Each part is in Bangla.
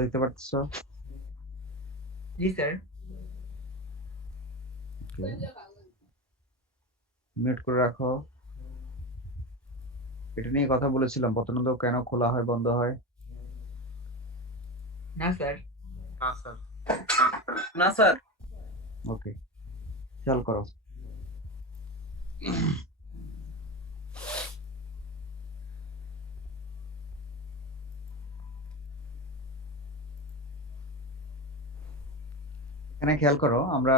দেখতে পাচ্ছ? জি স্যার। মিউট করে রাখো। এটা নিয়ে কথা বলেছিলাম, পত্ররন্ধ্র কেন খোলা হয় বন্ধ হয়। না স্যার। না স্যার। না স্যার। ওকে, খেয়াল করো। এখানে খেয়াল করো, আমরা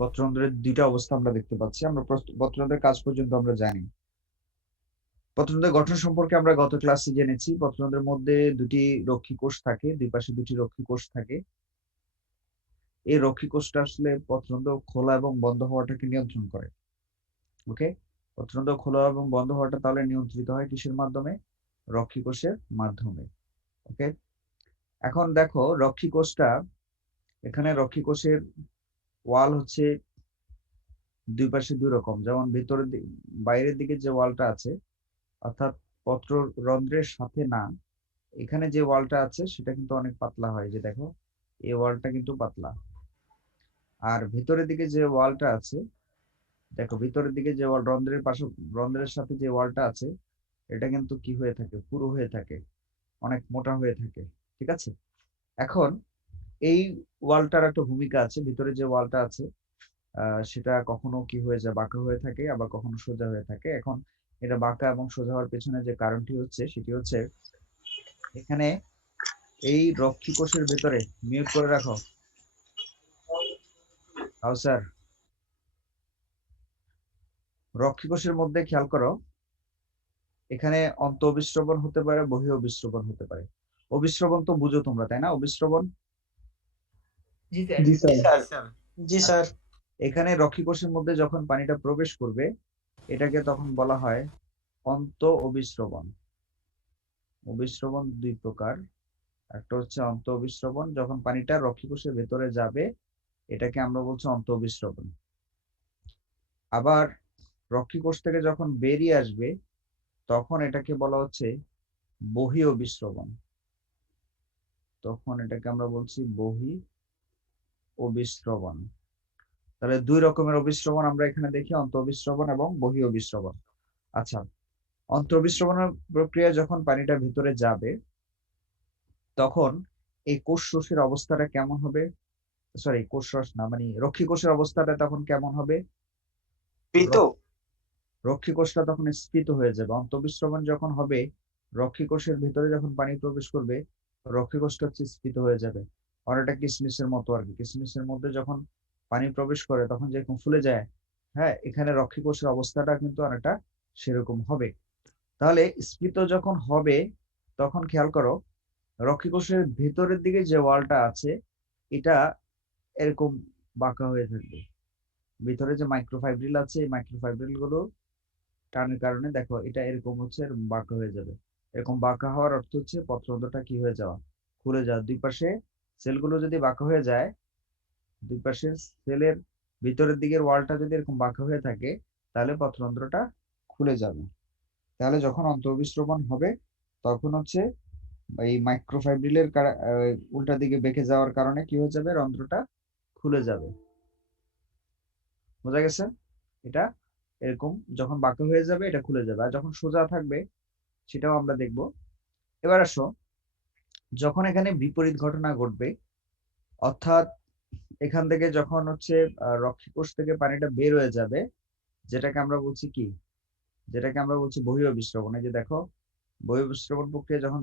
পত্ররন্ধ্রের দুইটা অবস্থা আমরা দেখতে পাচ্ছি। আমরা পত্ররন্ধ্রের কাজ পর্যন্ত আমরা জানি। পত্ররন্ধ্রের গঠন সম্পর্কে আমরা গত ক্লাসে জেনেছি। পত্ররন্ধ্রের মধ্যে দুটি রক্ষী কোষ থাকে, দুই পাশে দুটি রক্ষী কোষ থাকে। এই রক্ষী কোষটা আসলে পত্ররন্ধ্র খোলা এবং বন্ধ হওয়াটাকে নিয়ন্ত্রণ করে। ওকে, পত্ররন্ধ্র খোলা এবং বন্ধ হওয়াটা তাহলে নিয়ন্ত্রিত হয় কিসের মাধ্যমে? রক্ষী কোষের মাধ্যমে। ওকে, এখন দেখো রক্ষী কোষটা, এখানে রক্ষী কোষের ওয়াল হচ্ছে দুই পাশে দুই রকম। যেমন ভিতরের বাইরের দিকে যে ওয়ালটা আছে, অর্থাৎ পত্ররন্ধ্রের সাথে না, এখানে যে ওয়ালটা আছে সেটা কিন্তু অনেক পাতলা হয়। যে দেখো, এই ওয়ালটা কিন্তু পাতলা। আর ভিতরের দিকে যে ওয়ালটা আছে, দেখো ভিতরের দিকে যে ওয়াল, রন্ধ্রের পাশে, রন্ধ্রের সাথে যে ওয়ালটা আছে, এটা কিন্তু কি হয়ে থাকে? পুরু হয়ে থাকে, অনেক মোটা হয়ে থাকে। ঠিক আছে, এখন এই ওয়ালটার একটা ভূমিকা আছে। ভিতরে যে ওয়ালটা আছে সেটা কখনো কি হয়ে যায়? বাঁকা হয়ে থাকে, আবার কখনো সোজা হয়ে থাকে। এখন এটা বাঁকা এবং সোজা হওয়ার পেছনে যে কারণটি হচ্ছে, সেটি হচ্ছে এখানে এই রক্ষী কোষের ভেতরে, মিউট করে রাখো স্যার, রক্ষী কোষের মধ্যে খেয়াল করো, এখানে অন্ত অভিস্রবণ হতে পারে, বহি অভিস্রবণ হতে পারে। অভিস্রবণ তো বুঝো তোমরা, তাই না? অভিস্রবণ। জি স্যার। জি স্যার। জি স্যার। এখানে রক্ষী কোষের মধ্যে যখন পানিটা প্রবেশ করবে, এটাকে তখন বলা হয় অন্ত অভিস্রবণ। অভিস্রবণ দুই প্রকার। একটা হচ্ছে অন্ত অভিস্রবণ, যখন পানিটা রক্ষী কোষের ভেতরে যাবে, এটাকে আমরা বলছি অন্ত অভিস্রবণ। আবার রক্ষী কোষ থেকে যখন বেরিয়ে আসবে, তখন এটাকে বলা হচ্ছে বহি অভিস্রবণ। তখন এটাকে আমরা বলছি বহি অভিস্রবণ। তাহলে দুই রকমের অভিস্রবণ আমরা এখানে দেখি, অন্ত অভিস্রবণ এবং বহি অভিস্রবণ। আচ্ছা, অন্ত অভিস্রবণের প্রক্রিয়া যখন পানিটা ভিতরে যাবে, তখন এই কোষ রসের অবস্থাটা কেমন হবে? সরি, কোষ রস না, মানে রক্ষী কোষের অবস্থাটা তখন কেমন হবে? পিত। রক্ষী কোষটা তখন স্ফীত হয়ে যাবে। অন্তঃবিস্রবণ যখন হবে, রক্ষী কোষের ভিতরে যখন পানি প্রবেশ করবে, রক্ষী কোষটা হচ্ছে স্ফীত হয়ে যাবে। অনেকটা কিসমিসের মতো আর কি। কিসমিসের মধ্যে যখন পানি প্রবেশ করে তখন যেরকম ফুলে যায়, হ্যাঁ, এখানে রক্ষী কোষের অবস্থাটা কিন্তু অনেকটা সেরকম হবে। তাহলে স্ফীত যখন হবে, তখন খেয়াল করো, রক্ষী কোষের ভেতরের দিকে যে ওয়ালটা আছে, এটা এরকম বাঁকা হয়ে থাকবে। ভিতরে যে মাইক্রোফাইব্রিল আছে, এই মাইক্রোফাইব্রিল গুলো টানের কারণে দেখো এটা এরকম হচ্ছে, এরকম বাঁকা হয়ে যাবে। এরকম বাঁকা হওয়ার অর্থ হচ্ছে পত্ররন্ধ্রটা কি হয়ে যাওয়া? খুলে যাওয়া। দুই পাশে সেলগুলো যদি বাঁকা হয়ে যায়, দুই পাশের সেলের ভিতরের দিকের ওয়ালটা যদি এরকম বাঁকা হয়ে থাকে, তাহলে পত্ররন্ধ্রটা খুলে যাবে। তাহলে যখন অন্তঃবিস্রবণ হবে, তখন হচ্ছে এই মাইক্রোফাইব্রিলের উল্টা দিকে বেঁকে যাওয়ার কারণে কি হয়ে যাবে? রন্ধ্রটা খুলে যাবে। বোঝা গেছে? এটা এরকম যখন বাঁকা হয়ে যাবে, এটা খুলে যাবে। আর যখন সোজা থাকবে, সেটাও আমরা দেখব। এবার আসো, যখন এখানে বিপরীত ঘটনা ঘটবে, অর্থাৎ এখান থেকে যখন হচ্ছে রক্ষী কোষ থেকে পানিটা বের হয়ে যাবে, যেটাকে আমরা বলছি কি? যেটাকে আমরা বলছি বহিঃঅভিস্রবণ। এই যে দেখো, বহিঃঅভিস্রবণ প্রক্রিয়া যখন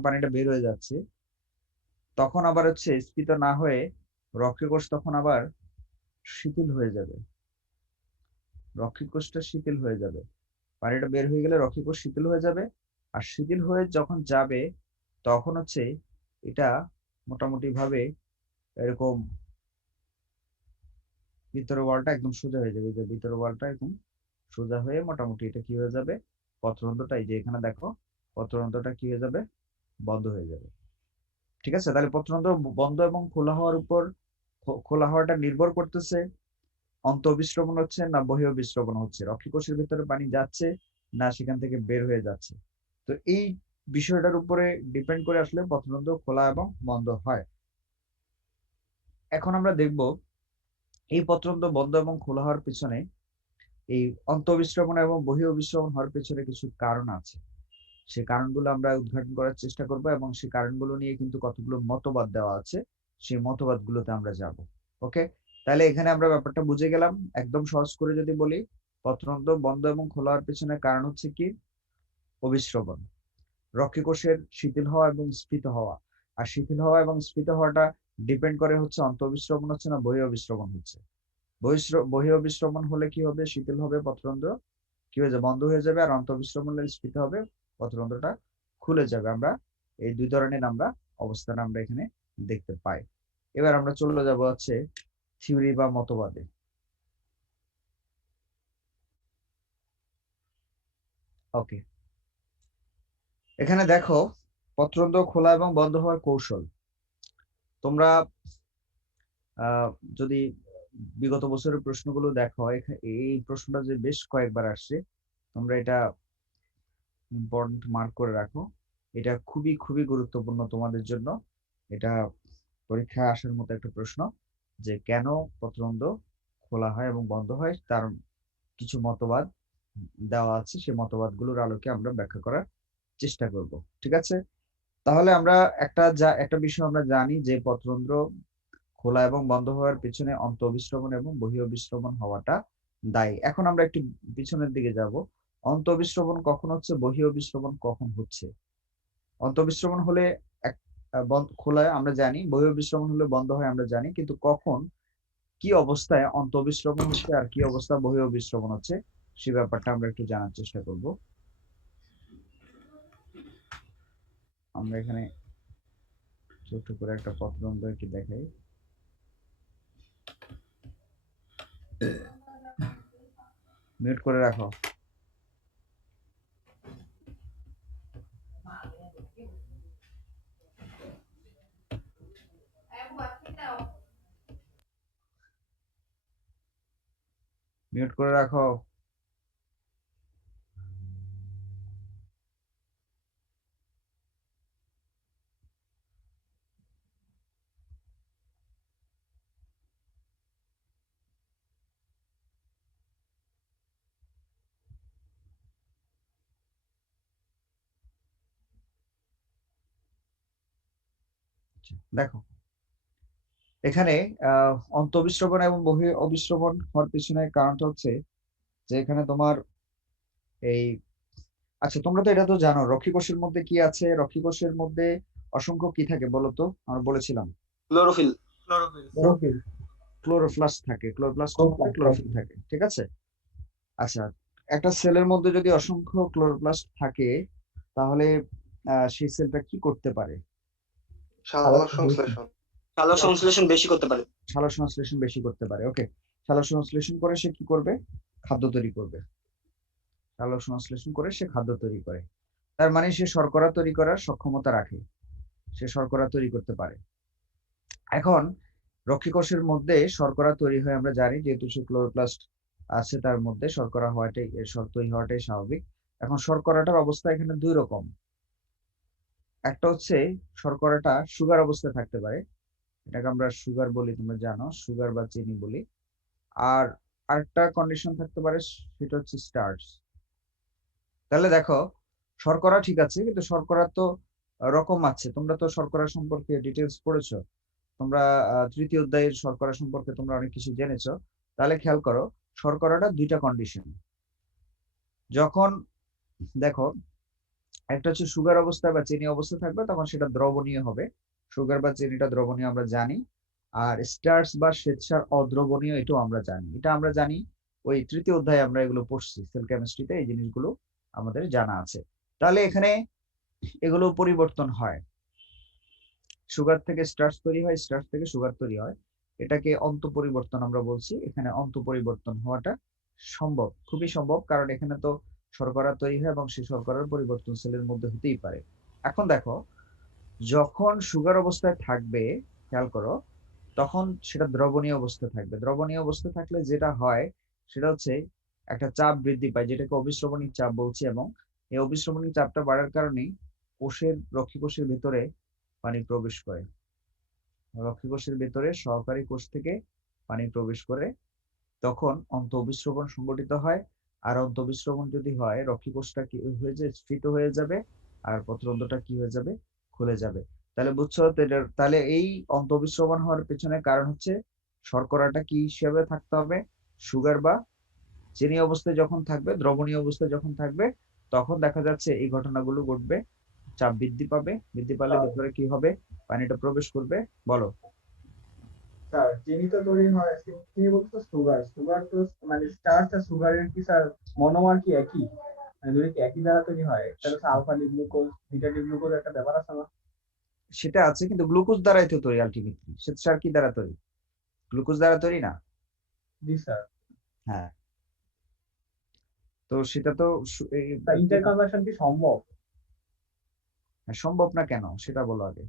পানিটা বের হয়ে যাচ্ছে, তখন আবার হচ্ছে স্ফীত না হয়ে রক্ষী কোষ তখন আবার শিথিল হয়ে যাবে। রক্ষী কোষটা শিথিল হয়ে যাবে। পানিটা বের হয়ে গেলে রক্ষী কোষ শিথিল হয়ে যাবে। আর শিথিল হয়ে যখন যাবে, তখন হচ্ছে এটা মোটামুটি ভাবে এরকম ভিতরের ওয়ালটা একদম সোজা হয়ে যাবে। যে ভিতরের ওয়ালটা এরকম সোজা হয়ে মোটামুটি এটা কি হয়ে যাবে? পত্ররন্ধ্রটা, এই যে এখানে দেখো, পত্ররন্ধ্রটা কি হয়ে যাবে? বন্ধ হয়ে যাবে। ঠিক আছে, তাহলে পত্ররন্ধ্র বন্ধ এবং খোলা হওয়ার উপর, খোলা হওয়াটা নির্ভর করতেছে অন্তঃবিস্রবণ হচ্ছে না বহিঃবিস্রবণ হচ্ছে। রক্ষী কোষের ভিতরে পানি যাচ্ছে, না সেখান থেকে বের হয়ে যাচ্ছে। তো এই বিষয়টার উপরে ডিপেন্ড করে আসলে পত্ররন্ধ্র খোলা এবং বন্ধ হয়। এখন আমরা দেখব এই পত্ররন্ধ্র বন্ধ এবং খোলা হওয়ার পিছনে এই অন্তঃবিশ্রবণ এবং বহিঃবিশ্রবণ হওয়ার পিছনে কিছু কারণ আছে। সেই কারণগুলো আমরা উদ্ঘাটন করার চেষ্টা করব এবং সেই কারণগুলো নিয়ে কিন্তু কতগুলো মতবাদ দেওয়া আছে, সেই মতবাদগুলোতে আমরা যাব। ওকে, তাহলে এখানে আমরা ব্যাপারটা বুঝে গেলাম। একদম সহজ করে যদি বলি, পত্ররন্ধ্র বন্ধ এবং খোলা হওয়ার পিছনে কারণ হচ্ছে কি? অবিশ্রবণ, রক্ষীকোষের শিথিল হওয়া এবং স্ফীত হওয়া। আর শিথিল হওয়া এবং স্ফীত হওয়াটা ডিপেন্ড করে হচ্ছে অন্তঃবিশ্রবণ হচ্ছে না বহিঃবিশ্রবণ হচ্ছে। বহিঃবিশ্রবণ হলে কি হবে? শিথিল হবে পত্ররন্ধ্র, কি হয়ে যাবে? বন্ধ হয়ে যাবে। আর অন্তঃবিশ্রবণ হলে স্ফীত হবে, পত্ররন্ধ্রটা খুলে যাবে। আমরা এই দুই ধরনের আমরা অবস্থান আমরা এখানে দেখতে পাই। এবার আমরা চলে যাব হচ্ছে থিওরি বা মতবাদে। ওকে, এখানে দেখো পত্ররন্ধ্র খোলা এবং বন্ধ হওয়ার কৌশল। তোমরা যদি বিগত বছরের প্রশ্নগুলো দেখো, এই প্রশ্নটা যে বেশ কয়েকবার আসছে, তোমরা এটা ইম্পর্টেন্ট মার্ক করে রাখো। এটা খুবই খুবই গুরুত্বপূর্ণ তোমাদের জন্য। এটা পরীক্ষায় আসার মতো একটা প্রশ্ন, যে কেন পত্ররন্ধ্র খোলা হয় এবং বন্ধ হয়, তার কিছু মতবাদ দেওয়া আছে। সেই মতবাদগুলোর আলোকে আমরা ব্যাখ্যা করার চেষ্টা করব। ঠিক আছে, তাহলে আমরা একটা বিষয় আমরা জানি যে পত্ররন্ধ্র খোলা এবং বন্ধ হওয়ার পিছনে অন্তঃবিশ্রবণ এবং বহিঃবিশ্রবণ হওয়াটা দায়ী। এখন আমরা একটু পিছনের দিকে যাব। অন্তঃবিশ্রবণ কখন হচ্ছে, বহিঃবিশ্রবণ কখন হচ্ছে? অন্তঃবিশ্রবণ হলে খোলা আমরা জানি, বহিঃবিশ্রবণ হলে বন্ধ হয় আমরা জানি, কিন্তু কখন, কি অবস্থায় অন্তঃবিশ্রবণ হচ্ছে আর কি অবস্থায় বহিঃবিশ্রবণ হচ্ছে, সে ব্যাপারটা আমরা একটু জানার চেষ্টা করব। আমরা এখানে ছোট করে একটা পত্ররন্ধ্র একটু দেখাই। মিউট করে রাখো। মিউট করে রাখো। দেখো এখানে অন্তঃবিশ্রবণ এবং বহিঃবিশ্রবণ হওয়ার পিছনে কারণটা হচ্ছে যে এখানে তোমার এই, আচ্ছা তোমরা তো এটা তো জানো, রক্ষীকোষের মধ্যে কি আছে? রক্ষীকোষের মধ্যে অসংখ্য কি থাকে বলো তো? আমরা বলেছিলাম ক্লোরোফিল। ক্লোরোফিল। ক্লোরোফিল, ক্লোরোপ্লাস্ট থাকে, ক্লোরোপ্লাস্ট ক্লোরোফিল থাকে। ঠিক আছে, আচ্ছা একটা সেলের মধ্যে যদি অসংখ্য ক্লোরোপ্লাস্ট থাকে, তাহলে সেই সেলটা কি করতে পারে? সালোক সংশ্লেষণ। সালোক সংশ্লেষণ বেশি করতে পারে। সালোক সংশ্লেষণ বেশি করতে পারে। ওকে, সালোক সংশ্লেষণ করে সে কি করবে? খাদ্য তৈরি করবে। সালোক সংশ্লেষণ করে সে খাদ্য তৈরি করে, তার মানে সে শর্করা তৈরি করার সক্ষমতা রাখে, সে শর্করা তৈরি করতে পারে। এখন রক্ষীকোষের মধ্যে শর্করা তৈরি হয় আমরা জানি, যেহেতু সে ক্লোরোপ্লাস্ট আছে তার মধ্যে শর্করা তৈরি হওয়াটাই স্বাভাবিক। এখন শর্করাটার অবস্থা এখানে দুই রকম। একটা হচ্ছে শর্করাটা সুগার অবস্থায় থাকতে পারে, এটাকে আমরা সুগার বলি, তোমরা জানো, সুগার বা চিনি বলি। আর আরেকটা কন্ডিশন থাকতে পারে, সেটা হচ্ছে স্টার্চ। তাহলে দেখো শর্করা ঠিক আছে, কিন্তু শর্করা তো রকম আছে। তোমরা তো শর্করা সম্পর্কে ডিটেলস পড়েছো, তোমরা তৃতীয় অধ্যায়ের শর্করা সম্পর্কে তোমরা অনেক কিছু জেনেছো। তাহলে খেয়াল করো, শর্করাটা দুইটা কন্ডিশন। যখন দেখো একটা হচ্ছে সুগার অবস্থায় বা চিনি অবস্থায় থাকবে, তখন সেটা দ্রবণীয় হবে। সুগার বা চিনিটা দ্রবণীয় আমরা জানি। আর স্টার্চ বা শ্বেতসার অদ্রবণীয়, এটাও আমরা জানি। এটা আমরা জানি ওই তৃতীয় অধ্যায়ে আমরা এগুলো পড়ছি, সেল কেমিস্ট্রিতে এই জিনিসগুলো আমাদের জানা আছে। তাহলে এখানে এগুলো পরিবর্তন হয়, সুগার থেকে স্টার্চ তৈরি হয়, স্টার্চ থেকে সুগার তৈরি হয়। এটাকে অন্ত পরিবর্তন আমরা বলছি। এখানে অন্ত পরিবর্তন হওয়াটা সম্ভব, খুবই সম্ভব, কারণ এখানে তো শর্করা তৈরি হয় এবং সেই শর্করার পরিবর্তন সেলের মধ্যে হতেই পারে। এখন দেখো যখন সুগার অবস্থায় থাকবে, খেয়াল করো, তখন সেটা দ্রবণীয় অবস্থায় থাকবে। দ্রবণীয় অবস্থায় থাকলে যেটা হয় সেটা হচ্ছে একটা চাপ বৃদ্ধি পায়, যেটাকে অবিশ্রবণিক চাপ বলছি, এবং এই অবিশ্রবণিক চাপটা বাড়ার কারণেই রক্ষী কোষের ভিতরে পানি প্রবেশ করে। রক্ষী কোষের ভিতরে সহকারী কোষ থেকে পানি প্রবেশ করে, তখন অন্তঃঅবিশ্রবণ সংঘটিত হয়। আর অন্তঃঅবিশ্রবণ যদি হয়, রক্ষী কোষটা কি হয়ে যায়, স্ফীত হয়ে যাবে, আর পত্ররন্ধ্রটা কি হয়ে যাবে, খুলে যাবে। তাহলে বুঝছো তাহলে এই অন্তঃঅবিশ্রবণ হওয়ার পেছনে কারণ হচ্ছে শর্করাটা কি হিসেবে থাকতে হবে, সুগার বা চিনি অবস্থায় যখন থাকবে, দ্রবণীয় অবস্থায় যখন থাকবে, তখন দেখা যাচ্ছে এই ঘটনাগুলো ঘটবে। চাপ বৃদ্ধি পাবে, বৃদ্ধি পালে ভেতরে কি হবে, পানিটা প্রবেশ করবে। বলো। স্যার চিনি তো তৈরি হয়, চিনি বলতে তো সুগার, সুগার তো মানে স্টার্চ আর সুগারের কি স্যার মনোমার কি একই? মানে যদি একই দ্বারা তৈরি হয় তাহলে alpha D glucose beta D glucose একটা ব্যাপার আছে না? সেটা আছে, কিন্তু গ্লুকোজ দ্বারাই তো তৈরি আলটিমেটলি। শ্বেতসার কি দ্বারা তৈরি? গ্লুকোজ দ্বারা তৈরি না। জি স্যার। হ্যাঁ, তো সেটা তো ইন্টারকনভার্সন কি সম্ভব? সম্ভব না কেন, সেটা বলো আগে।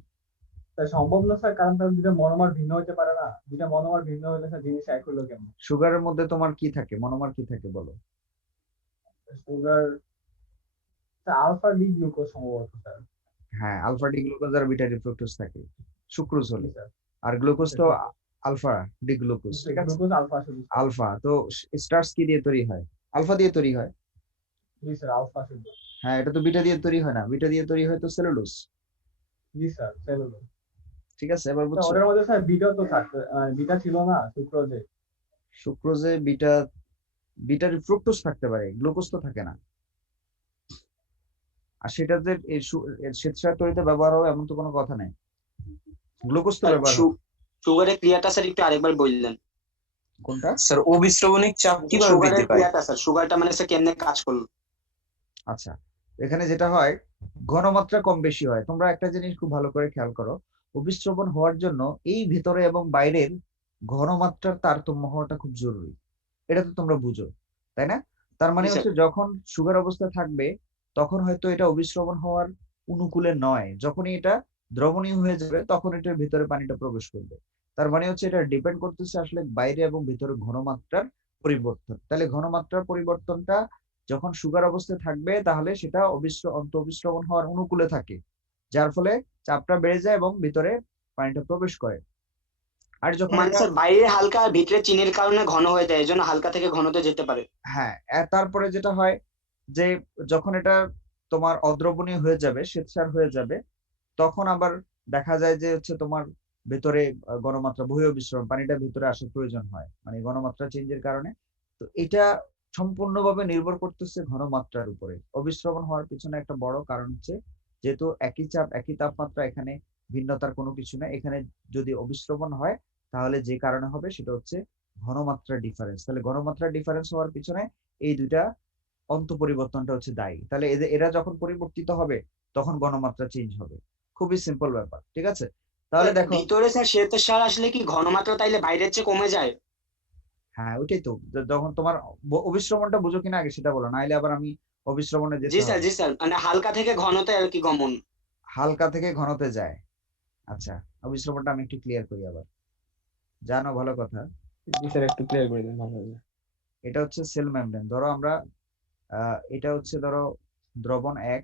তাই সম্ভব না স্যার, কারণ তার দুটা মনোমার ভিন্ন হতে পারে না, দুটা মনোমার ভিন্ন হলে স্যার জিনিস এক হলো কেমন? সুগারের মধ্যে তোমার কি থাকে, মনোমার কি থাকে বলো। সুগার আলফা ডি গ্লুকোজ সম্ভবত স্যার। হ্যাঁ, আলফা ডি গ্লুকোজ আর বিটা ডি ফ্রুক্টোজ থাকে সুক্রোজ জি হলে। স্যার। আর গ্লুকোজ তো আলফা ডি গ্লুকোজ, ঠিক আছে। গ্লুকোজ আলফা শুধু। আলফা তো স্টার্চ কি দিয়ে তৈরি হয়? আলফা দিয়ে তৈরি হয়। জি স্যার, আলফা শুধু। হ্যাঁ, এটা তো বিটা দিয়ে তৈরি হয় না, বিটা দিয়ে তৈরি হয় তো সেলুলোজ। জি স্যার, সেলুলোজ। ঠিক আছে, এবার বুঝছো। ওদের মধ্যে স্যার বিটা তো থাকতো, বিটা ছিল না সুক্রোজে। সুক্রোজে বিটার ফ্রুক্টোজ থাকতে পারে, গ্লুকোজ তো থাকে না। আর সেটা যে শ্বেতসার তৈরিতে ব্যবহার হবে এমন তো কোনো কথা নেই, গ্লুকোজ তো ব্যবহার হবে। সুগারের ক্রিয়াটা স্যার একটু আরেকবার বললেন। কোনটা? স্যার অবিশ্রবণিক চাপ কিভাবে সুগারের বৃদ্ধি পায়? ক্রিয়াটা স্যার, সুগারটা মানে স্যার কেমনে কাজ করলো? আচ্ছা, এখানে যেটা হয়, ঘনমাত্রা কম বেশি হয়। তোমরা একটা জিনিস খুব ভালো করে খেয়াল করো, অবিশ্রবণ হওয়ার জন্য এই ভেতরে এবং বাইরের ঘনমাত্রার তারতম্য হওয়াটা খুব জরুরি। এটা তো তোমরা বুঝো, তাই না? তার মানে জি, স্যার। হচ্ছে যখন সুগার অবস্থায় থাকবে, তখন হয়তো এটা অবিশ্রবণ হওয়ার অনুকূলে নয়। যখনই এটা দ্রবণীয় হয়ে যাবে, তখন এটার ভিতরে পানিটা প্রবেশ করবে। তার মানে হচ্ছে এটা ডিপেন্ড করতেছে আসলে বাইরে এবং ভিতরে ঘনমাত্রার পরিবর্তন। তাহলে ঘনমাত্রার পরিবর্তনটা যখন সুগার অবস্থায় থাকবে, তাহলে সেটা অবিশ্রবণ হওয়ার অনুকূলে থাকে, যার ফলে চাপটা বেড়ে যায় এবং ভিতরে পানিটা প্রবেশ করে। আর যখন মানে এটা, স্যার বাইরে হালকা আর ভিতরে চিনির কারণে ঘন হয়ে যায়, এজন্য হালকা থেকে ঘনতে যেতে পারে। হ্যাঁ, তারপরে যেটা হয় যে যখন এটা তোমার অদ্রবণীয় হয়ে যাবে, শ্বেতসার হয়ে যাবে, তখন আবার দেখা যায় যে হচ্ছে তোমার ভেতরে ঘনমাত্রা বহিঃ বিশ্রম পানিটা ভিতরে আসার প্রয়োজন হয়, মানে ঘনমাত্রা চেঞ্জের কারণে। তো এটা সম্পূর্ণভাবে নির্ভর করতেছে ঘনমাত্রার উপরে। অবিশ্রবণ হওয়ার পিছনে একটা বড় কারণ হচ্ছে, যেহেতু একই চাপ একই তাপমাত্রা, এখানে ভিন্নতার কোনো কিছু না। এখানে যদি অবিশ্রবণ হয়, তাহলে যে কারণে হবে সেটা হচ্ছে ঘনমাত্রার ডিফারেন্স। তাহলে ঘনমাত্রার ডিফারেন্স হওয়ার পিছনে এই দুইটা পরিবর্তনটা হচ্ছে দায়ী। তাহলে এরা যখন পরিবর্তিত হবে, তখন ঘনমাত্রা চেঞ্জ হবে। খুবই সিম্পল ব্যাপার, ঠিক আছে। তাহলে স্যার, দেখো, ভিতরে স্যার শ্বেতের সার আসলে কি ঘনমাত্রা তাইলে বাইরের চেয়ে কমে যায়? হ্যাঁ ওইটাই তো, যখন তোমার অবিশ্রবণটা বুঝো কিনা আগে সেটা বলো, নাইলে আবার আমি অবিশ্রবণে জি যেতে স্যার, হবে। জি স্যার, মানে হালকা থেকে ঘনতে আর কি গমন। হালকা থেকে ঘনতে যায়। আচ্ছা, অবিশ্রবণটা আমি একটু ক্লিয়ার করি আবার, জানো ভালো কথা। জি স্যার, একটু ক্লিয়ার করে দিন ভালো হবে। এটা হচ্ছে সেল মেমব্রেন। ধরো আমরা এটা হচ্ছে ধরো দ্রবণ 1,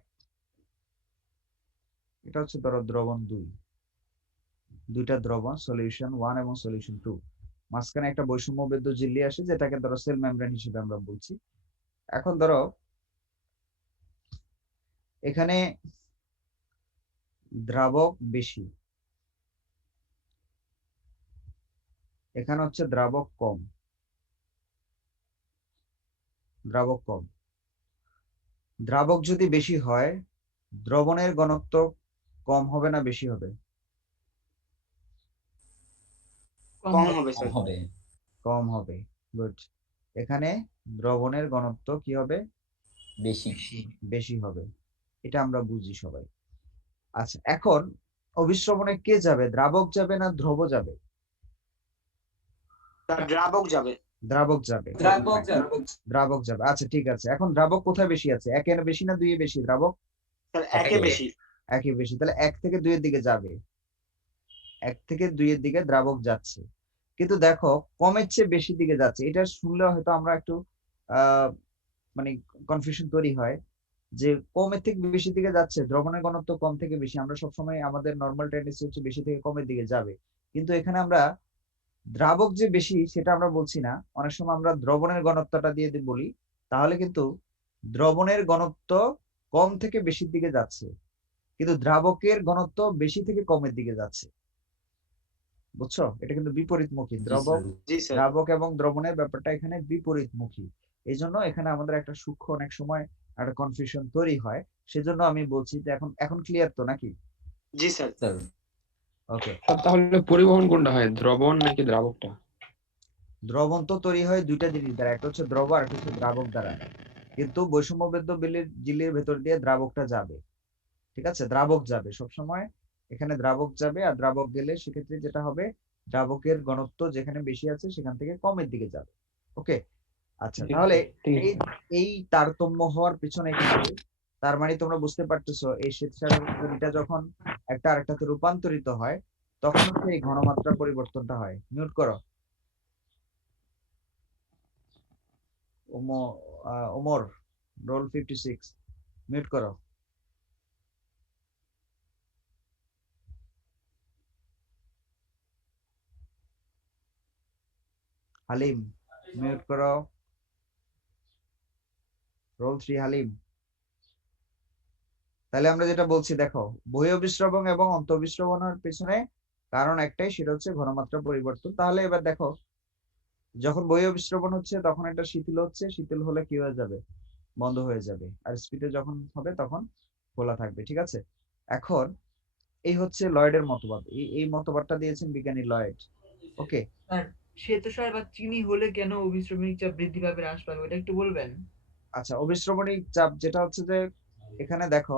এটা হচ্ছে ধরো দ্রবণ 2, দুইটা দ্রবণ সলিউশন 1 এবং সলিউশন 2। মাঝখানে একটা বৈষম্যবেদ্য ঝিল্লি আসে, যেটাকে ধরো সেল মেমব্রেন হিসেবে আমরা বলছি। এখন ধরো এখানে দ্রাবক বেশি, এখানে হচ্ছে দ্রাবক কম। দ্রাবক কম, দ্রাবক যদি বেশি হয়, দ্রবণের ঘনত্ব কম হবে না বেশি হবে? কম হবে স্যার। কম হবে। গুড। এখানে দ্রবণের ঘনত্ব কি হবে? বেশি। বেশি হবে। এটা আমরা বুঝি সবাই। আচ্ছা, এখন অবিশ্রবণে কে যাবে, দ্রাবক যাবে না ধ্রুব যাবে? স্যার, দ্রাবক যাবে। দ্রাবক যাবে। দ্রাবক যাবে, আচ্ছা ঠিক আছে। এখন দ্রাবক কোথায় বেশি আছে, 1 এর বেশি না 2 এ বেশি দ্রাবক? স্যার, একে বেশি। 1 এ বেশি। তাহলে 1 থেকে 2 এর দিকে যাবে, 1 থেকে 2 এর দিকে দ্রাবক যাচ্ছে। কিন্তু দেখো, কমের চেয়ে বেশি দিকে যাচ্ছে। এটা শুনলে হয়তো আমরা একটু মানে কনফিউশন তৈরি হয় যে কমের থেকে বেশি দিকে যাচ্ছে, দ্রবণের ঘনত্ব কম থেকে বেশি, আমরা সবসময় আমাদের নর্মাল টেন্ডেন্সি হচ্ছে বেশি থেকে কমের দিকে যাবে, কিন্তু এখানে আমরা দ্রাবক যে বেশি সেটা আমরা বলছি না, অনেক সময় আমরা দ্রবণের ঘনত্বটা দিয়ে বলি, তাহলে কিন্তু দ্রবণের ঘনত্ব কম থেকে বেশির দিকে যাচ্ছে, কিন্তু দ্রাবকের ঘনত্ব বেশি থেকে কমের দিকে যাচ্ছে। বুঝছো, এটা কিন্তু বিপরীতমুখী। দ্রবক জি স্যার। দ্রাবক এবং দ্রবণের ব্যাপারটা এখানে বিপরীতমুখী। এই জন্য এখানে আমাদের একটা সূক্ষ্ম অনেক সময় একটা কনফিউশন তৈরি হয়। সেজন্য আমি বলছি যে এখন এখন ক্লিয়ার তো নাকি? জি স্যার। Sir okay. তাহলে পরিবহন কোনটা হয়, দ্রবণ নাকি দ্রাবকটা? দ্রবণ তো তৈরি হয় দুইটা জিনিস দ্বারা, একটা হচ্ছে দ্রব আর একটা হচ্ছে দ্রাবক দ্বারা, কিন্তু বৈষম্যবেদ্য ঝিল্লির ভেতর দিয়ে দ্রাবকটা যাবে। ঠিক আছে, দ্রাবক যাবে সবসময়, এখানে দ্রাবক যাবে, আর দ্রাবক গেলে সেক্ষেত্রে যেটা হবে, দ্রাবকের ঘনত্ব যেখানে বেশি আছে সেখান থেকে কমের দিকে যাবে। ওকে, আচ্ছা, তাহলে এই এই তারতম্য হওয়ার পিছনে কিন্তু, তার মানে তোমরা বুঝতে পারতেছো এই শ্বেতসারের তৈরিটা যখন একটা আরেকটাতে রূপান্তরিত হয় তখন হচ্ছে এই ঘনমাত্রা পরিবর্তনটা হয়। মিউট করো ওমর, রোল 56, মিউট করো। হালিম, মিউট করো। রোল 3, হালিম। তাহলে আমরা যেটা বলছি দেখো, বহিঃঅভিস্রবণ এবং অন্তঃঅভিস্রবণের পেছনে কারণ একটাই, সেটা হচ্ছে ঘনমাত্রা পরিবর্তন। তাহলে এবার দেখো, যখন বহিঃঅভিস্রবণ হচ্ছে তখন এটা শিথিল হচ্ছে, শিথিল হলে কি হয়ে যাবে, বন্ধ হয়ে যাবে, আর স্পিডে যখন হবে তখন খোলা থাকবে। ঠিক আছে, এখন এই হচ্ছে লয়েডের মতবাদ, এই মতবাদটা দিয়েছেন বিজ্ঞানী লয়েড। ওকে, স্যার, শ্বেতসার বা চিনি হলে কেন অভিশ্রবণিক চাপ বৃদ্ধি পাবে হ্রাস পাবে ওটা একটু বলবেন? আচ্ছা, অভিস্রবণিক চাপ যেটা হচ্ছে যে এখানে দেখো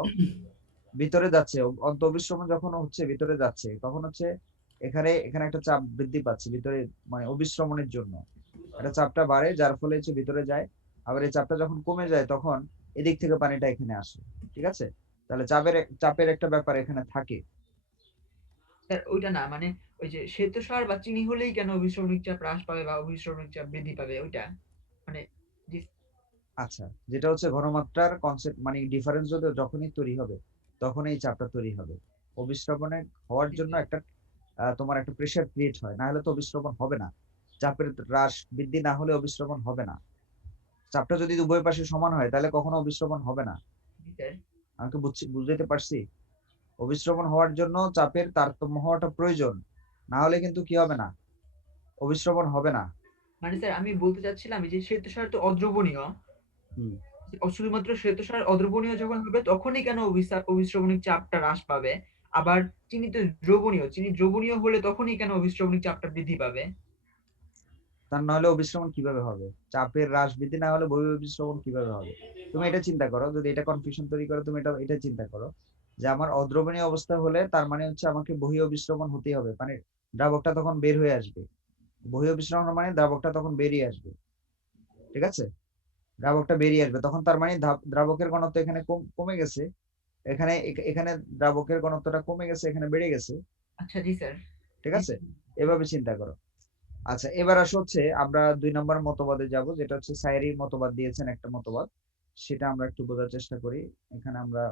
ভিতরে যাচ্ছে, অন্ত অভিস্রবণ যখন হচ্ছে ভিতরে যাচ্ছে তখন হচ্ছে এখানে এখানে একটা চাপ বৃদ্ধি পাচ্ছে ভিতরে, মানে অভিস্রবণের জন্য একটা চাপটা বাড়ে, যার ফলে হচ্ছে ভিতরে যায়। আবার এই চাপটা যখন কমে যায় তখন এদিক থেকে পানিটা এখানে আসে। ঠিক আছে, তাহলে চাপের একটা ব্যাপার এখানে থাকে। স্যার ওইটা না, মানে ওই যে শ্বেতসার বা চিনি হলেই কেন অভিশ্রবণিক চাপ হ্রাস পাবে বা অভিশ্রবণিক চাপ বৃদ্ধি পাবে ওইটা, মানে আচ্ছা, যেটা হচ্ছে ঘনমাত্রার কনসেপ্ট, মানে ডিফারেন্স যদি যখনই তৈরি হবে তখন এই চাপটা তৈরি হবে। অভিস্রবণে হওয়ার জন্য একটা তোমার একটা প্রেসার ক্রিয়েট হয়, না হলে তো অভিস্রবণ হবে না। চাপের হ্রাস বৃদ্ধি না হলে অভিস্রবণ হবে না। চাপটা যদি উভয় পাশে সমান হয় তাহলে কখনো অভিস্রবণ হবে না। স্যার আমাকে বুঝাইতে পারছি? অভিস্রবণ হওয়ার জন্য চাপের তারতম্য হওয়াটা প্রয়োজন, না হলে কিন্তু কি হবে না, অভিস্রবণ হবে না। মানে স্যার আমি বলতে চাচ্ছিলাম যে শ্বেতসার তো অদ্রবণীয়, হুম। শুধুমাত্র শ্বেতসার অদ্রবণীয় যখন হবে তখনই কেন অভিশ্রবণিক চাপটা হ্রাস পাবে, আবার চিনি তো দ্রবণীয়, চিনি দ্রবণীয় হলে তখনই কেন অভিশ্রবণিক চাপটা বৃদ্ধি পাবে? তার নাহলে অভিস্রবণ কিভাবে হবে? চাপের হ্রাস বৃদ্ধি না হলে বহিঃ অভিস্রবণ কিভাবে হবে? তুমি এটা চিন্তা করো, যদি এটা কনফিউশন তৈরি করো তুমি এটা চিন্তা করো যে আমার অদ্রবণীয় অবস্থা হলে তার মানে হচ্ছে আমাকে বহিঃ অভিস্রবণ হতেই হবে, মানে দ্রাবকটা তখন বের হয়ে আসবে। বহিঃ অভিস্রবণ মানে দ্রাবকটা তখন বেরিয়ে আসবে। ঠিক আছে, দ্রাবকটা বেরিয়ে আসবে তখন, তার মানে দ্রাবকের ঘনত্ব এখানে কমে গেছে, এখানে এখানে দ্রাবকের ঘনত্বটা কমে গেছে, এখানে বেড়ে গেছে। আচ্ছা জি স্যার। ঠিক আছে, এভাবে চিন্তা করো। আচ্ছা, এবার আসো হচ্ছে আমরা 2 নম্বর মতবাদে যাব, যেটা হচ্ছে সাইরি মতবাদ দিয়েছেন একটা মতবাদ, সেটা আমরা একটু বোঝার চেষ্টা করি। এখানে আমরা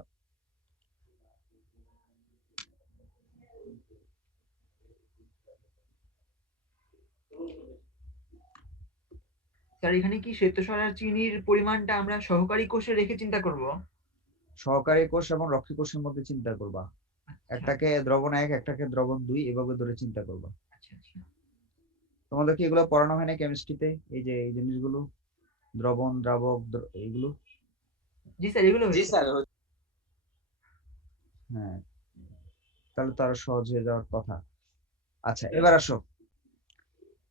স্যার এখানে কি শ্বেতসার আর চিনির পরিমাণটা আমরা সহকারী কোষে রেখে চিন্তা করব? সহকারী কোষ এবং রক্ষী কোষের মধ্যে চিন্তা করবা, আচ্ছা একটাকে দ্রবণ 1 একটাকে দ্রবণ 2 এভাবে ধরে চিন্তা করবা। আচ্ছা আচ্ছা। তোমাদের কি এগুলো পড়ানো হয় না কেমিস্ট্রিতে, এই যে এই জিনিসগুলো, দ্রবণ দ্রাবক এইগুলো? জি স্যার এগুলো জি হয়েছে। স্যার। হ্যাঁ, তাহলে তো আরো সহজ হয়ে যাওয়ার কথা। আচ্ছা, এবার আসো,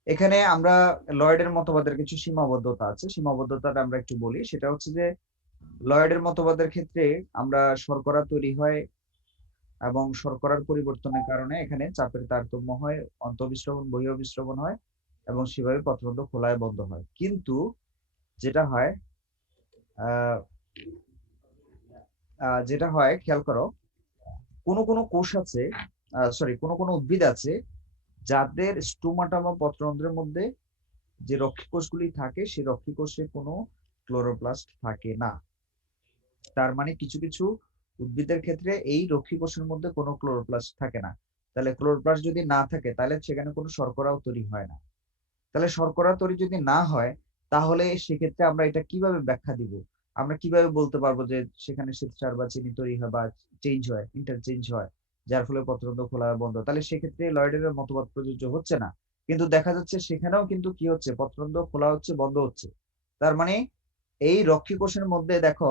এখানে আমরা লয়েডের মতবাদের কিছু সীমাবদ্ধতা আছে, সীমাবদ্ধতাটা আমরা একটু বলি। সেটা হচ্ছে যে লয়েডের মতবাদের ক্ষেত্রে আমরা শর্করা তৈরি হয় এবং শর্করার পরিবর্তনের কারণে এখানে চাপের তারতম্য হয়, অন্তঃবিস্রবণ বহিঃবিস্রবণ হয় এবং সেভাবে পত্ররন্ধ্র খোলায় বন্ধ হয়। কিন্তু যেটা হয় আহ যেটা হয় খেয়াল করো, কোন কোষ আছে, কোন উদ্ভিদ আছে যাদের স্টোমাটা বা পত্ররন্ধ্রের মধ্যে যে রক্ষী কোষগুলি থাকে, সেই রক্ষী কোষে কোনো ক্লোরোপ্লাস্ট থাকে না। তার মানে কিছু কিছু উদ্ভিদের ক্ষেত্রে এই রক্ষী কোষের মধ্যে কোনো ক্লোরোপ্লাস্ট থাকে না। তাহলে ক্লোরোপ্লাস্ট যদি না থাকে তাহলে সেখানে কোনো শর্করাও তৈরি হয় না। তাহলে শর্করা তৈরি যদি না হয় তাহলে সেক্ষেত্রে আমরা এটা কিভাবে ব্যাখ্যা দিব? আমরা কিভাবে বলতে পারবো যে সেখানে শ্বেতসার বা চিনি তৈরি হয় বা চেঞ্জ হয়, ইন্টারচেঞ্জ হয়, যার ফলে পত্ররন্ধ্র খোলা বন্ধ? তাহলে সেক্ষেত্রে লয়েডের মতবাদ প্রযোজ্য হচ্ছে না। কিন্তু দেখা যাচ্ছে সেখানেও কিন্তু কি হচ্ছে, পত্ররন্ধ্র খোলা হচ্ছে, বন্ধ হচ্ছে। তার মানে এই রক্ষী কোষের মধ্যে দেখো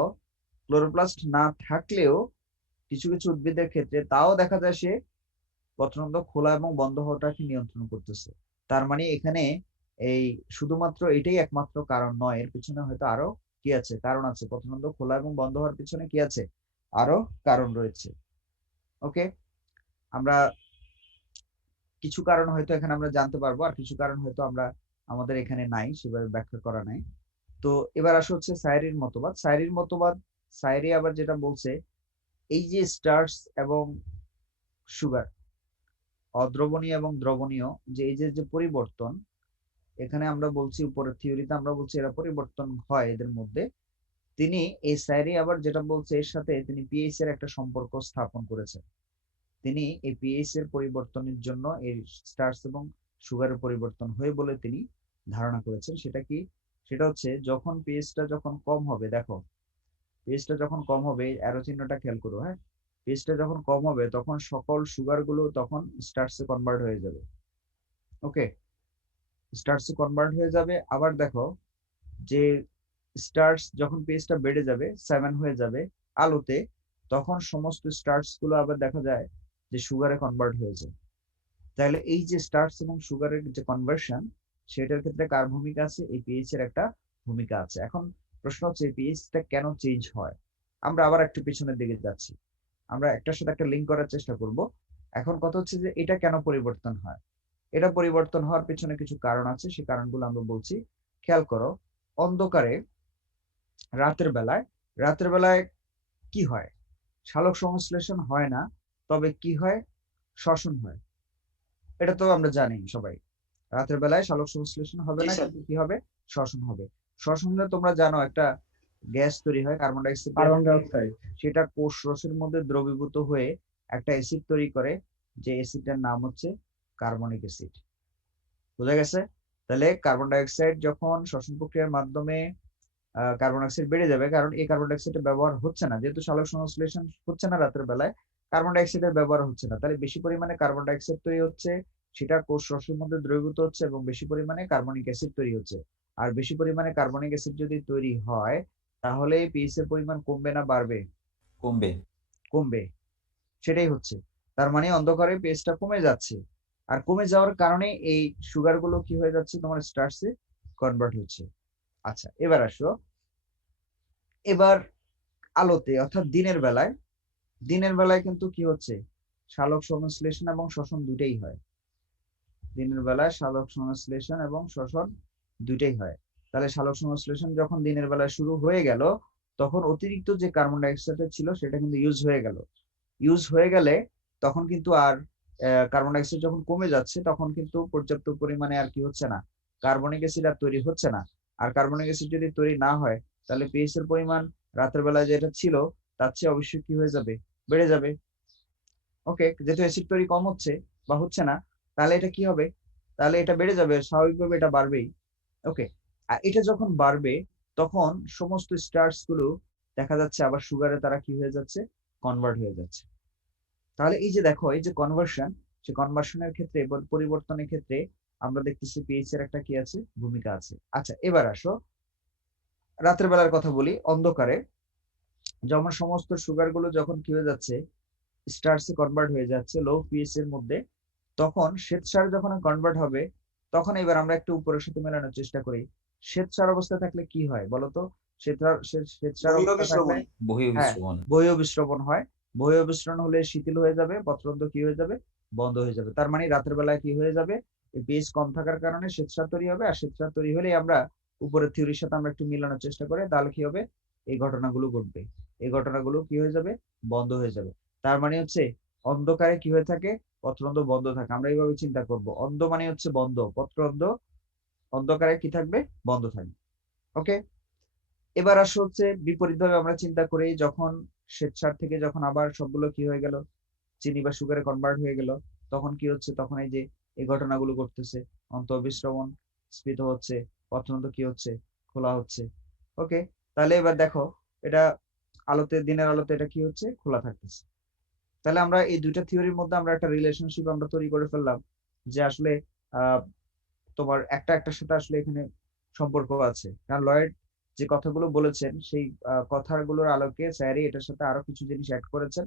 ক্লোরোপ্লাস্ট না থাকলেও কিছু কিছু উদ্ভিদের ক্ষেত্রে তাও দেখা যায় সে পত্ররন্ধ্র খোলা এবং বন্ধ হওয়াটাকে নিয়ন্ত্রণ করতেছে। তার মানে এখানে এই শুধুমাত্র এটাই একমাত্র কারণ নয়, এর পিছনে হয়তো আরো কি আছে, কারণ আছে। পত্ররন্ধ্র খোলা এবং বন্ধ হওয়ার পিছনে কি আছে, আরো কারণ রয়েছে। ওকে, আমরা কিছু কারণ হয়তো এখানে আমরা জানতে পারবো, আর কিছু কারণ হয়তো আমরা আমাদের এখানে নাই, সেভাবে ব্যাখ্যা করা নাই। তো এবার আসা হচ্ছে সাইরির মতবাদ। সাইরি আবার যেটা বলছে, এই যে স্টার্চ এবং সুগার, অদ্রবণীয় এবং দ্রবণীয়, যে এই যে যে পরিবর্তন, এখানে আমরা বলছি উপরের থিওরিতে আমরা বলছি এরা পরিবর্তন হয় এদের মধ্যে। তিনি এই সাইরি আবার যেটা বলছে এর সাথে তিনি পিএইচ এর একটা সম্পর্ক স্থাপন করেছেন। তিনি এই পিএইচ এর পরিবর্তনের জন্য এই স্টার্চ এবং সুগারের পরিবর্তন হয় বলে তিনি ধারণা করেছেন। সেটা কি? সেটা হচ্ছে যখন পিএইচটা যখন কম হবে, দেখো পিএইচটা যখন কম হবে, অ্যারো চিহ্নটা খেয়াল করো, হ্যাঁ, পিএইচটা যখন কম হবে তখন সকল সুগার গুলো তখন স্টার্চে কনভার্ট হয়ে যাবে। ওকে, স্টার্চে কনভার্ট হয়ে যাবে। আবার দেখো যে স্টার্চ যখন পিএইচটা বেড়ে যাবে, 7 হয়ে যাবে আলোতে, তখন সমস্ত স্টার্চ গুলো আবার দেখা যায় যে সুগারে কনভার্ট হয়ে যায়। তাহলে এই যে স্টার্চ এবং সুগারের যে কনভার্সন, সেটার ক্ষেত্রে কার ভূমিকা আছে? এই পিএইচ এর একটা ভূমিকা আছে। এখন প্রশ্ন হচ্ছে পিএইচটা কেন চেঞ্জ হয়? আমরা আবার একটু পিছনের দিকে যাচ্ছি, আমরা একটার সাথে একটা লিঙ্ক করার চেষ্টা করব। এখন কথা হচ্ছে যে এটা কেন পরিবর্তন হয়? এটা পরিবর্তন হওয়ার পেছনে কিছু কারণ আছে, সেই কারণগুলো আমরা বলছি। খেয়াল করো, অন্ধকারে রাতের বেলায় কি হয়? সালোক সংশ্লেষণ হয় না, তবে কি হয়? শ্বসন হয়। এটা তো আমরা জানি সবাই, রাতের বেলায় সালোক সংশ্লেষণ হবে জি না, স্যার। কিন্তু কি হবে? শ্বসন হবে। শ্বসন হলে তোমরা জানো একটা গ্যাস তৈরি হয়, carbon dioxide gas. Carbon dioxide. সেটা কোষ রসের মধ্যে দ্রবীভূত হয়ে একটা অ্যাসিড তৈরি করে, যে অ্যাসিডটার নাম হচ্ছে কার্বনিক অ্যাসিড। বোঝা গেছে? তাহলে কার্বন ডাইঅক্সাইড যখন শ্বসন প্রক্রিয়ার মাধ্যমে কার্বন ডাইঅক্সাইড বেড়ে যাবে, কারণ এই কার্বন ডাইঅক্সাইডের ব্যবহার হচ্ছে না, যেহেতু সালোক সংশ্লেষণ হচ্ছে না রাতের বেলায়, কার্বন ডাইঅক্সাইডের ব্যবহার হচ্ছে না, তাহলে বেশি পরিমাণে কার্বন ডাইঅক্সাইড তৈরি হচ্ছে, সেটা কোষ রসের মধ্যে দ্রবীভূত হচ্ছে এবং বেশি পরিমাণে কার্বনিক অ্যাসিড তৈরি হচ্ছে। আর বেশি পরিমাণে কার্বনিক অ্যাসিড যদি তৈরি হয় তাহলে পিএইচ এর পরিমাণ কমবে না বাড়বে? কমবে। কমবে, সেটাই হচ্ছে। তার মানে অন্ধকারে পিএইচটা কমে যাচ্ছে, আর কমে যাওয়ার কারণে এই সুগার গুলো কি হয়ে যাচ্ছে, তোমার স্টার্চে কনভার্ট হচ্ছে। আচ্ছা, এবার আসো, এবার আলোতে অর্থাৎ দিনের বেলায় কিন্তু কি হচ্ছে, সালোক সংশ্লেষণ এবং শ্বসন দুটেই হয়। দিনের বেলায় সালোক সংশ্লেষণ এবং শ্বসন দুইটাই হয়। তাহলে সালোক সংশ্লেষণ যখন দিনের বেলায় শুরু হয়ে গেল, তখন অতিরিক্ত যে কার্বন ডাইঅক্সাইড ছিল সেটা কিন্তু ইউজ হয়ে গেল। ইউজ হয়ে গেলে তখন কিন্তু আর কার্বন ডাইঅক্সাইড যখন কমে যাচ্ছে, তখন কিন্তু পর্যাপ্ত পরিমাণে আর কি হচ্ছে না, কার্বনিক অ্যাসিড আর তৈরি হচ্ছে না। আর কার্বনিক অ্যাসিড যদি তৈরি না হয়, তাহলে পিএইচ এর পরিমাণ রাতের বেলায় যেটা ছিল তার চেয়ে অবশ্যই কি হয়ে যাবে, বেড়ে যাবে। ওকে, যেহেতু অ্যাসিড তৈরি কম হচ্ছে বা হচ্ছে না, তাহলে এটা কি হবে, তাহলে এটা বেড়ে যাবে, স্বাভাবিকভাবে এটা বাড়বেই। ওকে, আর এটা যখন বাড়বে তখন সমস্ত স্টার্চ গুলো দেখা যাচ্ছে আবার সুগারে তারা কি হয়ে যাচ্ছে, কনভার্ট হয়ে যাচ্ছে। তাহলে এই যে দেখো, এই যে কনভার্সন, সে কনভার্সনের ক্ষেত্রে পরিবর্তনের ক্ষেত্রে আমরা দেখতেছি পিএইচ এর একটা কি আছে, ভূমিকা আছে। আচ্ছা, এবার আসো রাতের বেলার কথা বলি। অন্ধকারে যেমন সমস্ত সুগার গুলো যখন কি হয়ে যাচ্ছে, স্টার্চে কনভার্ট হয়ে যাচ্ছে লো পিএইচ এর মধ্যে, তখন শ্বেতসার যখন কনভার্ট হবে, তখন এবার আমরা একটু উপরের সাথে মেলানোর চেষ্টা করি। শ্বেতসার অবস্থা থাকলে কি হয় বলতো? শ্বেতসার অবস্থা থাকলে, বহি হ্যাঁ, অভিস্রবণ। বহি অবিশ্রবণ হয়। বহি অবিশ্রবণ হলে শিথিল হয়ে যাবে, পত্ররন্ধ্র কি হয়ে যাবে, বন্ধ হয়ে যাবে। তার মানে রাতের বেলায় কি হয়ে যাবে, পিএইচ কম থাকার কারণে শ্বেতসার তৈরি হবে, আর শ্বেতসার তৈরি হলে আমরা উপরের থিওরির সাথে আমরা একটু মিলানোর চেষ্টা করি, তাহলে কি হবে, এই ঘটনাগুলো ঘটবে, এই ঘটনাগুলো কি হয়ে যাবে, বন্ধ হয়ে যাবে। তার মানে হচ্ছে অন্ধকারে কি হয়ে থাকে, পত্ররন্ধ্র বন্ধ থাকে। আমরা এইভাবে চিন্তা করব, অন্ধ মানে হচ্ছে বন্ধ, পত্ররন্ধ্র অন্ধকারে কি থাকবে, বন্ধ থাকবে। ওকে, এবার আসো হচ্ছে বিপরীত ভাবে আমরা চিন্তা করি, যখন শ্বেতসার থেকে যখন আবার সবগুলো কি হয়ে গেল, চিনি বা সুগারে কনভার্ট হয়ে গেল, তখন কি হচ্ছে, তখন এই যে এই ঘটনাগুলো ঘটতেছে, অন্তঃবিস্রবণ স্ফীত হচ্ছে, পত্ররন্ধ্র কি হচ্ছে, খোলা হচ্ছে। ওকে, তাহলে এবার দেখো এটা আলোতে, দিনের আলোতে এটা কি হচ্ছে, খোলা থাকতেছে। তাহলে আমরা এই দুইটা থিওরির মধ্যে আমরা একটা রিলেশনশিপ আমরা তৈরি করে ফেললাম, যে আসলে আহ তোমার একটা একটার সাথে আসলে এখানে সম্পর্ক আছে। কারণ লয়েড যে কথাগুলো বলেছেন সেই কথাগুলোর আলোকে স্যারই এটার সাথে আরো কিছু জিনিস অ্যাড করেছেন,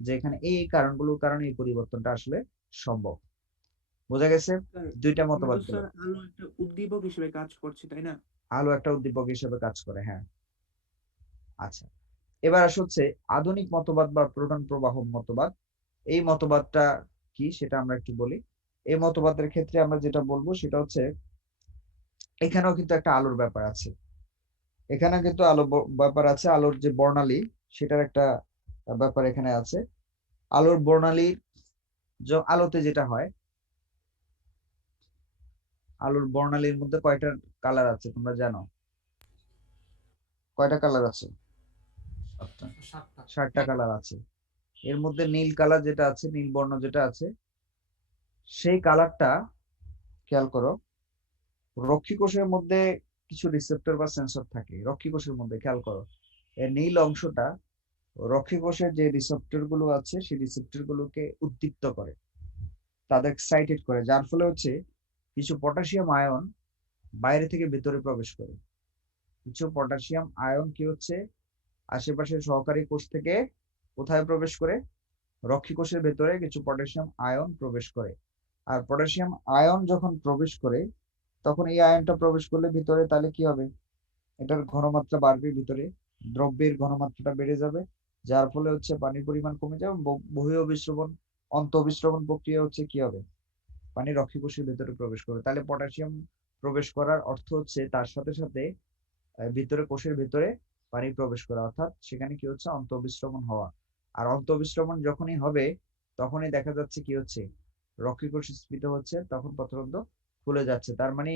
যে এখানে এই কারণগুলোর কারণে এই পরিবর্তনটা আসলে সম্ভব। বোঝা গেছে দুইটা মতবাদ গুলো। আলো একটা উদ্দীপক হিসেবে কাজ করছে, তাই না? আলো একটা উদ্দীপক হিসেবে কাজ করে, হ্যাঁ। আচ্ছা, এবার আসলে হচ্ছে আধুনিক মতবাদ বা প্রধান প্রবাহ মতবাদ। এই মতবাদটা কি সেটা আমরা একটু বলি। এই মতবাদের ক্ষেত্রে আমরা যেটা বলবো সেটা হচ্ছে, এখানেও কিন্তু একটা আলোর ব্যাপার আছে। এখানে কিন্তু ব্যাপার আছে, আলোর যে বর্ণালী সেটার একটা ব্যাপার এখানে আছে। আলোর বর্ণালী, আলোতে যেটা হয়, আলোর বর্ণালীর মধ্যে কয়টা কালার আছে তোমরা জানো? কয়টা কালার আছে? 7টা কালার আছে। এর মধ্যে নীল কালার যেটা আছে, নীল বর্ণ যেটা আছে, সেই কালারটা খেয়াল করো, রক্ষী কোষের মধ্যে কিছু রিসেপ্টর বা সেন্সর থাকে রক্ষী কোষের মধ্যে, খেয়াল করো। এর নীল অংশটা রক্ষী কোষের যে রিসেপ্টর গুলো আছে সেই রিসেপ্টর গুলোকে উদ্দীপ্ত করে, তাদের এক্সাইটেড করে, যার ফলে হচ্ছে কিছু পটাশিয়াম আয়ন বাইরে থেকে ভেতরে প্রবেশ করে। কিছু পটাশিয়াম আয়ন কি হচ্ছে, আশেপাশের সহকারী কোষ থেকে কোথায় প্রবেশ করে, রক্ষী কোষের ভেতরে কিছু পটাশিয়াম আয়ন প্রবেশ করে। আর পটাশিয়াম আয়ন যখন প্রবেশ করে, তখন এই আয়নটা প্রবেশ করলে ভিতরে, তাহলে কি হবে, এটার ঘনমাত্রা বাড়বে, ভিতরে দ্রব্যের ঘনমাত্রাটা বেড়ে যাবে, যার ফলে হচ্ছে পানির পরিমাণ কমে যাবে, বহিঃ অভিস্রবণ, অন্ত অভিস্রবণ প্রক্রিয়া হচ্ছে কি হবে, পানি রক্ষী কোষের ভেতরে প্রবেশ করবে। তাহলে পটাশিয়াম প্রবেশ করার অর্থ হচ্ছে তার সাথে সাথে ভিতরে, কোষের ভিতরে পানি প্রবেশ করা, অর্থাৎ সেখানে কি হচ্ছে, অন্ত অভিস্রবণ হওয়া। আর অন্ত অভিস্রবণ যখনই হবে, তখনই দেখা যাচ্ছে কি হচ্ছে, রক্ষী কোষ স্ফীত হচ্ছে, তখন পত্ররন্ধ্র খুলে যাচ্ছে। তার মানে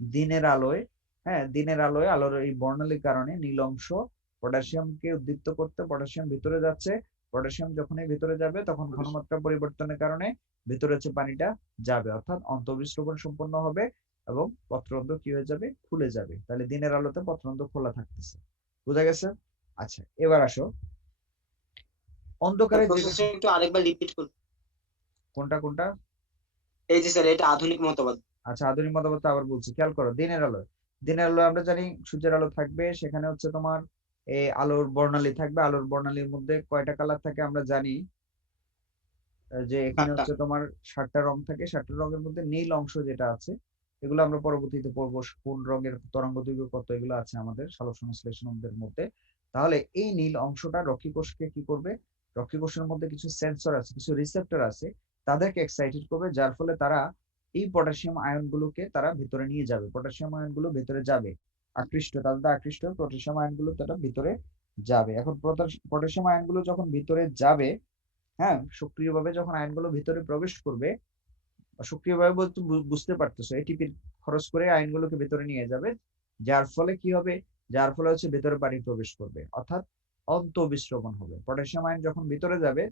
দিনের আলোয়, হ্যাঁ দিনের আলোয় আলোর এই বর্ণালীর কারণে নীল অংশ পটাশিয়ামকে উদ্দীপ্ত করতে, পটাশিয়াম ভিতরে যাচ্ছে। পটাশিয়াম যখনই ভিতরে যাবে, তখন ঘনমাত্রা পরিবর্তনের কারণে ভিতরে হচ্ছে পানিটা যাবে, অর্থাৎ অন্তঃবিস্রবণ সম্পন্ন হবে এবং পত্ররন্ধ্র কি হয়ে যাবে, খুলে যাবে। তাহলে দিনের আলোতে পত্ররন্ধ্র খোলা থাকতেছে। বুঝা গেছে? আচ্ছা, এবার আসো অন্ধকারে একটু আরেকবার রিপিট করুন। কোনটা কোনটা? এই যে স্যার, এটা আধুনিক মতবাদ। আচ্ছা, আধুনিক মতবাদ আবার বলছি, খেয়াল করো। দিনের আলো, দিনের আলো আমরা জানি সূর্যের আলো থাকবে, সেখানে হচ্ছে তোমার এই আলোর বর্ণালী থাকবে। আলোর বর্ণালীর মধ্যে কয়টা কালার থাকে আমরা জানি, যে এখানে 7টা। হচ্ছে তোমার 7টা রং থাকে। 7টা রঙের মধ্যে নীল অংশ যেটা আছে, এগুলো আমরা পরবর্তীতে পড়বো, কোন রঙের তরঙ্গ দৈর্ঘ্য কত, এগুলো আছে আমাদের সালোক সংশ্লেষণের মধ্যে। তাহলে এই নীল অংশটা রক্ষী কোষকে কি করবে, রক্ষী কোষের মধ্যে কিছু সেন্সর আছে, কিছু রিসেপ্টর আছে, তাদেরকে এক্সাইটেড করবে, যার ফলে তারা এই পটাশিয়াম আয়ন গুলোকে তারা ভিতরে নিয়ে যাবে। পটাশিয়াম আয়ন গুলো ভিতরে যাবে, আকৃষ্ট, তাদের আকৃষ্ট পটাশিয়াম আয়ন গুলো তারা ভিতরে যাবে। এখন পটাশিয়াম আয়ন গুলো যখন ভিতরে যাবে, হ্যাঁ, সক্রিয়ভাবে যখন আয়নগুলো ভিতরে প্রবেশ করবে, সক্রিয়ভাবে বলতে বুঝতে পারতেছো, এটিপি খরচ করে আয়নগুলোকে ভিতরে নিয়ে যাবে, যার ফলে কি হবে, যার ফলে হচ্ছে ভিতরে পানি প্রবেশ করবে, অর্থাৎ অন্তঃবিস্রবণ হবে। পটাশিয়াম আয়ন যখন ভিতরে যাবে,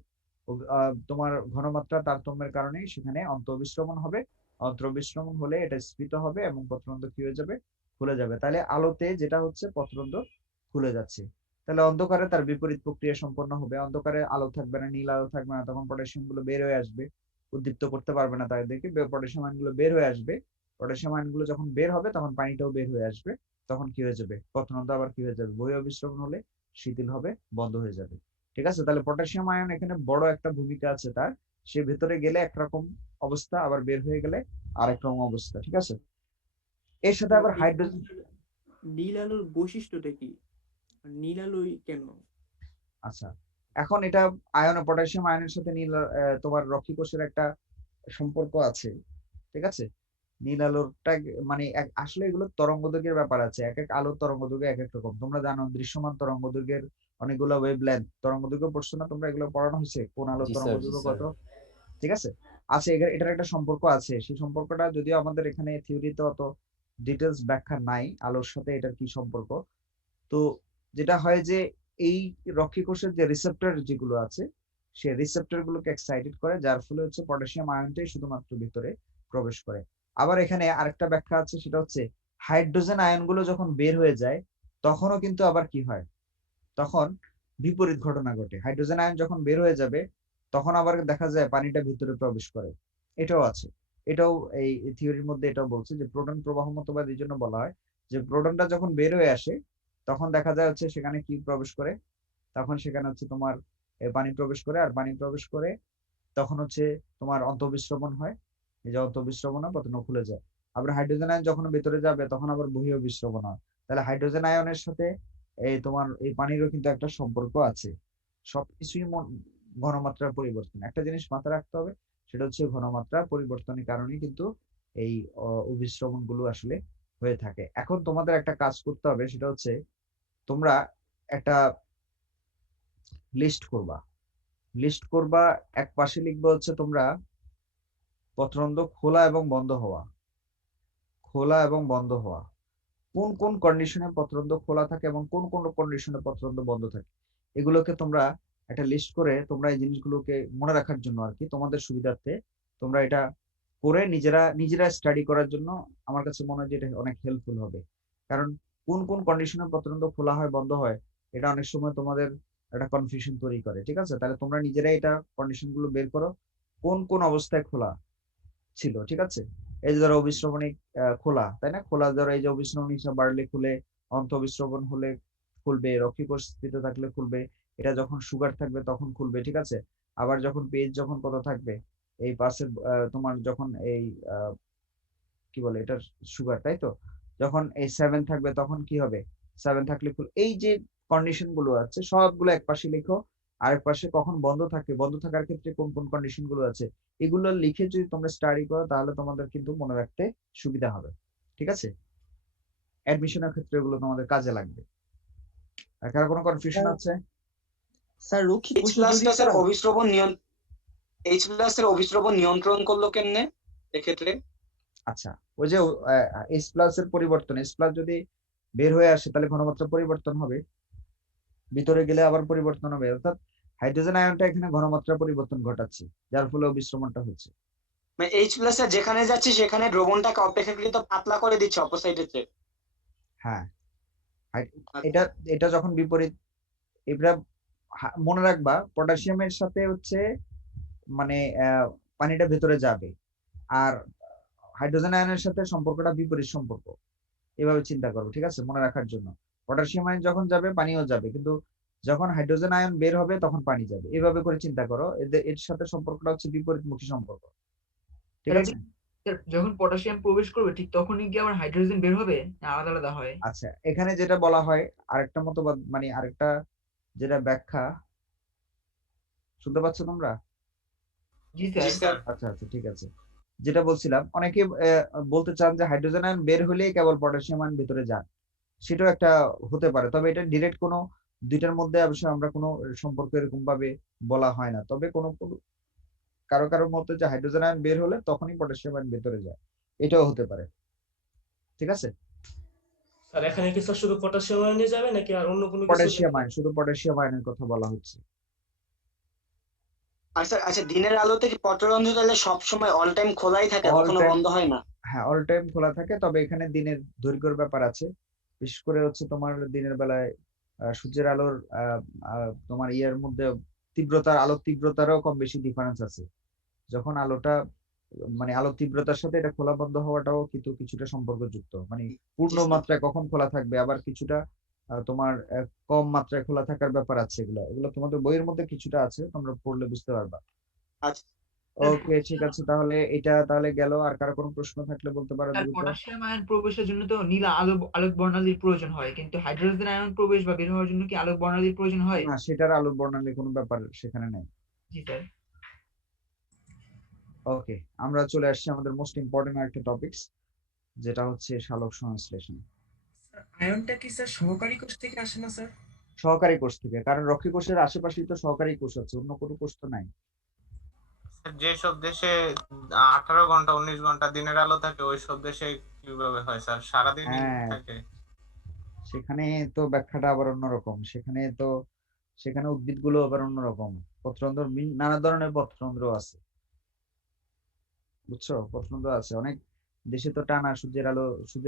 তোমার ঘনমাত্রা তারতম্যের কারণে সেখানে অন্তঃবিস্রবণ হবে। অন্তঃবিস্রবণ হলে এটা স্ফীত হবে এবং পত্ররন্ধ্র কি হয়ে যাবে, খুলে যাবে। তাহলে আলোতে যেটা হচ্ছে, পত্ররন্ধ্র খুলে যাচ্ছে। তাহলে অন্ধকারে তার বিপরীত প্রক্রিয়া সম্পন্ন হবে। অন্ধকারে আলো থাকবে না, নীল আলো থাকবে না, তখন পটাশিয়াম গুলো বের হয়ে আসবে, উদ্দীপ্ত করতে পারবে না তাদেরকে, পটাশিয়াম আয়ন গুলো বের হয়ে আসবে। পটাশিয়াম আয়ন গুলো যখন বের হবে, তখন পানিটাও বের হয়ে আসবে, তখন কি হয়ে যাবে, পত্ররন্ধ্র আবার কি হয়ে যাবে, বহিঃ অভিস্রবণ হলে শিথিল হবে, বন্ধ হয়ে যাবে। ঠিক আছে? তাহলে পটাশিয়াম আয়ন এখানে বড় একটা ভূমিকা আছে তার। সে ভেতরে গেলে একরকম অবস্থা, আবার বের হয়ে গেলে আরেক রকম অবস্থা। ঠিক আছে? এর সাথে আবার হাইড্রোজেন। নীল আলোর বৈশিষ্ট্যটা কি? নীল আলোই কেন? আচ্ছা, এখন এটা আয়ন, পটাশিয়াম আয়নের সাথে নীল তোমার রক্ষী কোষের একটা সম্পর্ক আছে। ঠিক আছে? নীল আলোরটা মানে আসলে এগুলো তরঙ্গ দৈর্ঘ্যের ব্যাপার আছে, এক এক আলোর তরঙ্গ দৈর্ঘ্য এক এক রকম। তোমরা জানো দৃশ্যমান তরঙ্গ দৈর্ঘ্যের অনেকগুলো ওয়েভলেন্থ তরঙ্গ দৈর্ঘ্য পড়ছো না তোমরা? এগুলো পড়ানো হয়েছে, কোন আলোর জি তরঙ্গ স্যার, জি দৈর্ঘ্য স্যার। কত। ঠিক আছে? আচ্ছা, এটার একটা সম্পর্ক আছে, সেই সম্পর্কটা যদিও আমাদের এখানে থিওরিতে অত ডিটেলস ব্যাখ্যা নাই, আলোর সাথে এটার কি সম্পর্ক। তো যেটা হয় যে এই রক্ষী কোষের যে রিসেপ্টর যেগুলো আছে সেই রিসেপ্টর গুলোকে এক্সাইটেড করে, যার ফলে হচ্ছে পটাশিয়াম আয়নটাই শুধুমাত্র ভিতরে প্রবেশ করে। আবার এখানে আরেকটা ব্যাখ্যা আছে, সেটা হচ্ছে হাইড্রোজেন আয়ন গুলো যখন বের হয়ে যায় তখনও কিন্তু আবার কি হয়, তখন বিপরীত ঘটনা ঘটে। হাইড্রোজেন আয়ন যখন বের হয়ে যাবে তখন আবার দেখা যায় পানিটা ভিতরে প্রবেশ করে, এটাও আছে। এটাও এই থিওরির মধ্যে এটাও বলছে যে প্রোটন প্রবাহ মতবাদ এই জন্য বলা হয় যে প্রোটনটা যখন বের হয়ে আসে তখন দেখা যায় হচ্ছে সেখানে কি প্রবেশ করে, তখন সেখানে হচ্ছে তোমার পানি প্রবেশ করে, আর পানি প্রবেশ করে তখন হচ্ছে তোমার অন্তঃবিস্রবণ হয়। এই যে অন্তঃবিস্রবণ হয় প্রথমে খুলে যায়। আবার হাইড্রোজেন আয়ন যখন ভেতরে যাবে তখন আবার বহিঃ বিস্রবণ হয়। তাহলে হাইড্রোজেন আয়নের সাথে এই তোমার এই পানিরও কিন্তু একটা সম্পর্ক আছে। সবকিছুই ঘনমাত্রার পরিবর্তন। একটা জিনিস মাথায় রাখতে হবে, সেটা হচ্ছে ঘনমাত্রা পরিবর্তনের কারণে কিন্তু এই অভিস্রবণ গুলো আসলে হয়ে থাকে। এখন তোমাদের একটা কাজ করতে হবে, সেটা হচ্ছে তোমরা একটা লিস্ট করবা। এক পাশে লিখবে হচ্ছে তোমরা পত্ররন্ধ্র খোলা এবং বন্ধ হওয়া, কোন কোন কন্ডিশনে পত্ররন্ধ্র খোলা থাকে এবং কোন কোন কন্ডিশনে পত্ররন্ধ্র বন্ধ থাকে, এগুলোকে তোমরা একটা লিস্ট করে তোমরা এই জিনিসগুলোকে মনে রাখার জন্য আর কি তোমাদের সুবিধার্থে তোমরা এটা করে নিজেরা স্টাডি করার জন্য আমার কাছে মনে হয় যে এটা অনেক হেল্পফুল হবে। কারণ কোন কোন কন্ডিশনে পত্ররন্ধ্র খোলা হয় বন্ধ হয় এটা অনেক সময় তোমাদের একটা কনফিউশন তৈরি করে। ঠিক আছে, তাহলে তোমরা নিজেরাই এটা কন্ডিশন গুলো বের করো কোন কোন অবস্থায় খোলা ছিল। ঠিক আছে, এই যে ধরো অবিশ্রবণিক খোলা, তাই না, খোলা ধরো এই যে অবিশ্রবণিক বাড়লে খুলে, অন্ত অবিশ্রবণ হলে খুলবে, রক্ষী কোষ স্থিত থাকলে খুলবে, এটা যখন সুগার থাকবে তখন খুলবে। ঠিক আছে, আবার যখন পেজ যখন কত থাকবে এই পাশের তোমার যখন এই কি বলে এটা সুগার, তাই তো, যখন এই 7 থাকবে তখন কি হবে, 7 থাকলে এই যে কন্ডিশন গুলো আছে সবগুলো এক পাশে লিখো। আরেক পাশে কখন বন্ধ থাকে, বন্ধ থাকার ক্ষেত্রে কোন কোন কন্ডিশন গুলো আছে, এগুলো লিখে যদি তোমরা স্টাডি করো তাহলে তোমাদের কিন্তু মনে রাখতে সুবিধা হবে। ঠিক আছে, অ্যাডমিশনের ক্ষেত্রে এগুলো তোমাদের কাজে লাগবে। আর কারো কোনো কনফিউশন আছে? স্যার রক্ষী এইচ কোষ প্লাস যদি এর অভিস্রবণ নিয়ন্ত্রণ করলো কেমনে এক্ষেত্রে? আচ্ছা, ওই যে এস প্লাস এর পরিবর্তন, এস প্লাস যদি বের হয়ে আসে তাহলে ঘনমাত্রা পরিবর্তন হবে, ভিতরে গেলে আবার পরিবর্তন হবে, অর্থাৎ হাইড্রোজেন আয়নটা এখানে ঘনমাত্রা পরিবর্তন ঘটাচ্ছে যার ফলে অবিশ্রমণটা হচ্ছে। মানে এইচ প্লাস এর যেখানে যাচ্ছে সেখানে দ্রবণটাকে অপেক্ষাকৃত পাতলা করে দিচ্ছে অপোসাইডের চেয়ে। হ্যাঁ, এটা এটা যখন বিপরীত, এটা মনে রাখবা পটাশিয়ামের সাথে হচ্ছে মানে পানিটা ভেতরে যাবে, আর হাইড্রোজেন আয়নের সাথে সম্পর্কটা বিপরীত সম্পর্ক, এভাবে চিন্তা করো। ঠিক আছে, মনে রাখার জন্য পটাশিয়াম আয়ন যখন যাবে পানিও যাবে, কিন্তু যখন হাইড্রোজেন আয়ন বের হবে তখন পানি যাবে, এভাবে করে চিন্তা করো। এর সাথে সম্পর্কটা হচ্ছে বিপরীতমুখী সম্পর্ক। ঠিক আছে, যখন পটাশিয়াম প্রবেশ করবে ঠিক তখনই কি আবার হাইড্রোজেন বের হবে না আলাদা আলাদা হয়? আচ্ছা, এখানে যেটা বলা হয় আরেকটা মতবাদ, মানে আরেকটা যেটা ব্যাখ্যা, শুনতে পাচ্ছ তোমরা? জি জি স্যার। স্যার। আচ্ছা আচ্ছা, ঠিক আছে। যেটা বলছিলাম, অনেকে বলতে চান যে হাইড্রোজেন আয়ন বের হলেই কেবল পটাশিয়াম আয়ন ভিতরে যান, সেটাও একটা হতে পারে, তবে এটা ডিরেক্ট কোনো দুইটার মধ্যে অবশ্যই আমরা কোনো সম্পর্ক এরকম ভাবে বলা হয় না। তবে কোনো কারো কারো মতে যে হাইড্রোজেন আয়ন বের হলে তখনই পটাশিয়াম আয়ন ভেতরে যায়, এটাও হতে পারে। ঠিক আছে, আর এখানে কি স্যার শুধু পটাশিয়াম আয়নে যাবে নাকি আর অন্য কোনো কিছু পটাশিয়াম আয়ন, শুধু পটাশিয়াম আয়নের কথা বলা হচ্ছে। আচ্ছা আচ্ছা, দিনের আলোতে কি পত্ররন্ধ্র তাহলে সবসময় অল টাইম খোলাই থাকে, অল কখনো টাইম, বন্ধ হয় না? হ্যাঁ অল টাইম খোলা থাকে, তবে এখানে দিনের দৈর্ঘ্যের ব্যাপার আছে। বিশেষ করে হচ্ছে তোমার দিনের বেলায় সূর্যের আলোর তোমার ইয়ার মধ্যে আলোর তীব্রতারও কম বেশি ডিফারেন্স আছে। যখন আলোটা মানে আলোর তীব্রতার সাথে এটা খোলা বন্ধ হওয়াটাও কিন্তু কিছুটা সম্পর্কযুক্ত, মানে পূর্ণ মাত্রায় কখন খোলা থাকবে, আবার কিছুটা তোমার কম মাত্রায় খোলা থাকার ব্যাপার আছে। এগুলো এগুলো তোমাদের বইয়ের মধ্যে কিছুটা আছে, তোমরা পড়লে বুঝতে পারবা। আচ্ছা ওকে, ঠিক আছে, তাহলে এটা তাহলে গেল। আর কারো কোনো প্রশ্ন থাকলে বলতে পারো স্যার দ্রুত। পটাশিয়াম আয়ন প্রবেশের জন্য তো নীল আলোক বর্ণালীর প্রয়োজন হয়, কিন্তু হাইড্রোজেন আয়ন প্রবেশ বা বের হওয়ার জন্য কি আলোক বর্ণালীর প্রয়োজন হয়? না, সেটার আলোর বর্ণালীর কোনো ব্যাপার সেখানে নেই। জি স্যার। ওকে, আমরা চলে আসছি আমাদের মোস্ট ইম্পর্টেন্ট একটা টপিকস, যেটা হচ্ছে সালোক সংশ্লেষণ। আয়নটা কি স্যার সহকারী কোষ থেকে আসে না স্যার? সহকারী কোষ থেকে, কারণ রক্ষী কোষের আশেপাশেই তো সহকারী কোষ আছে, অন্য কোনো কোষ তো নাই। যেসব দেশে 18 ঘন্টা 19 ঘন্টা দিনের আলো থাকে ওই সব দেশে কিভাবে হয় স্যার, সারাদিনই হ্যাঁ, থাকে? সেখানে তো ব্যাখ্যাটা আবার অন্যরকম, সেখানে উদ্ভিদগুলো আবার অন্যরকম। পত্ররন্ধ্র নানা ধরনের পত্ররন্ধ্র আছে, বুঝছো? পত্ররন্ধ্র আছে অনেক দেশে, তো টানা সূর্যের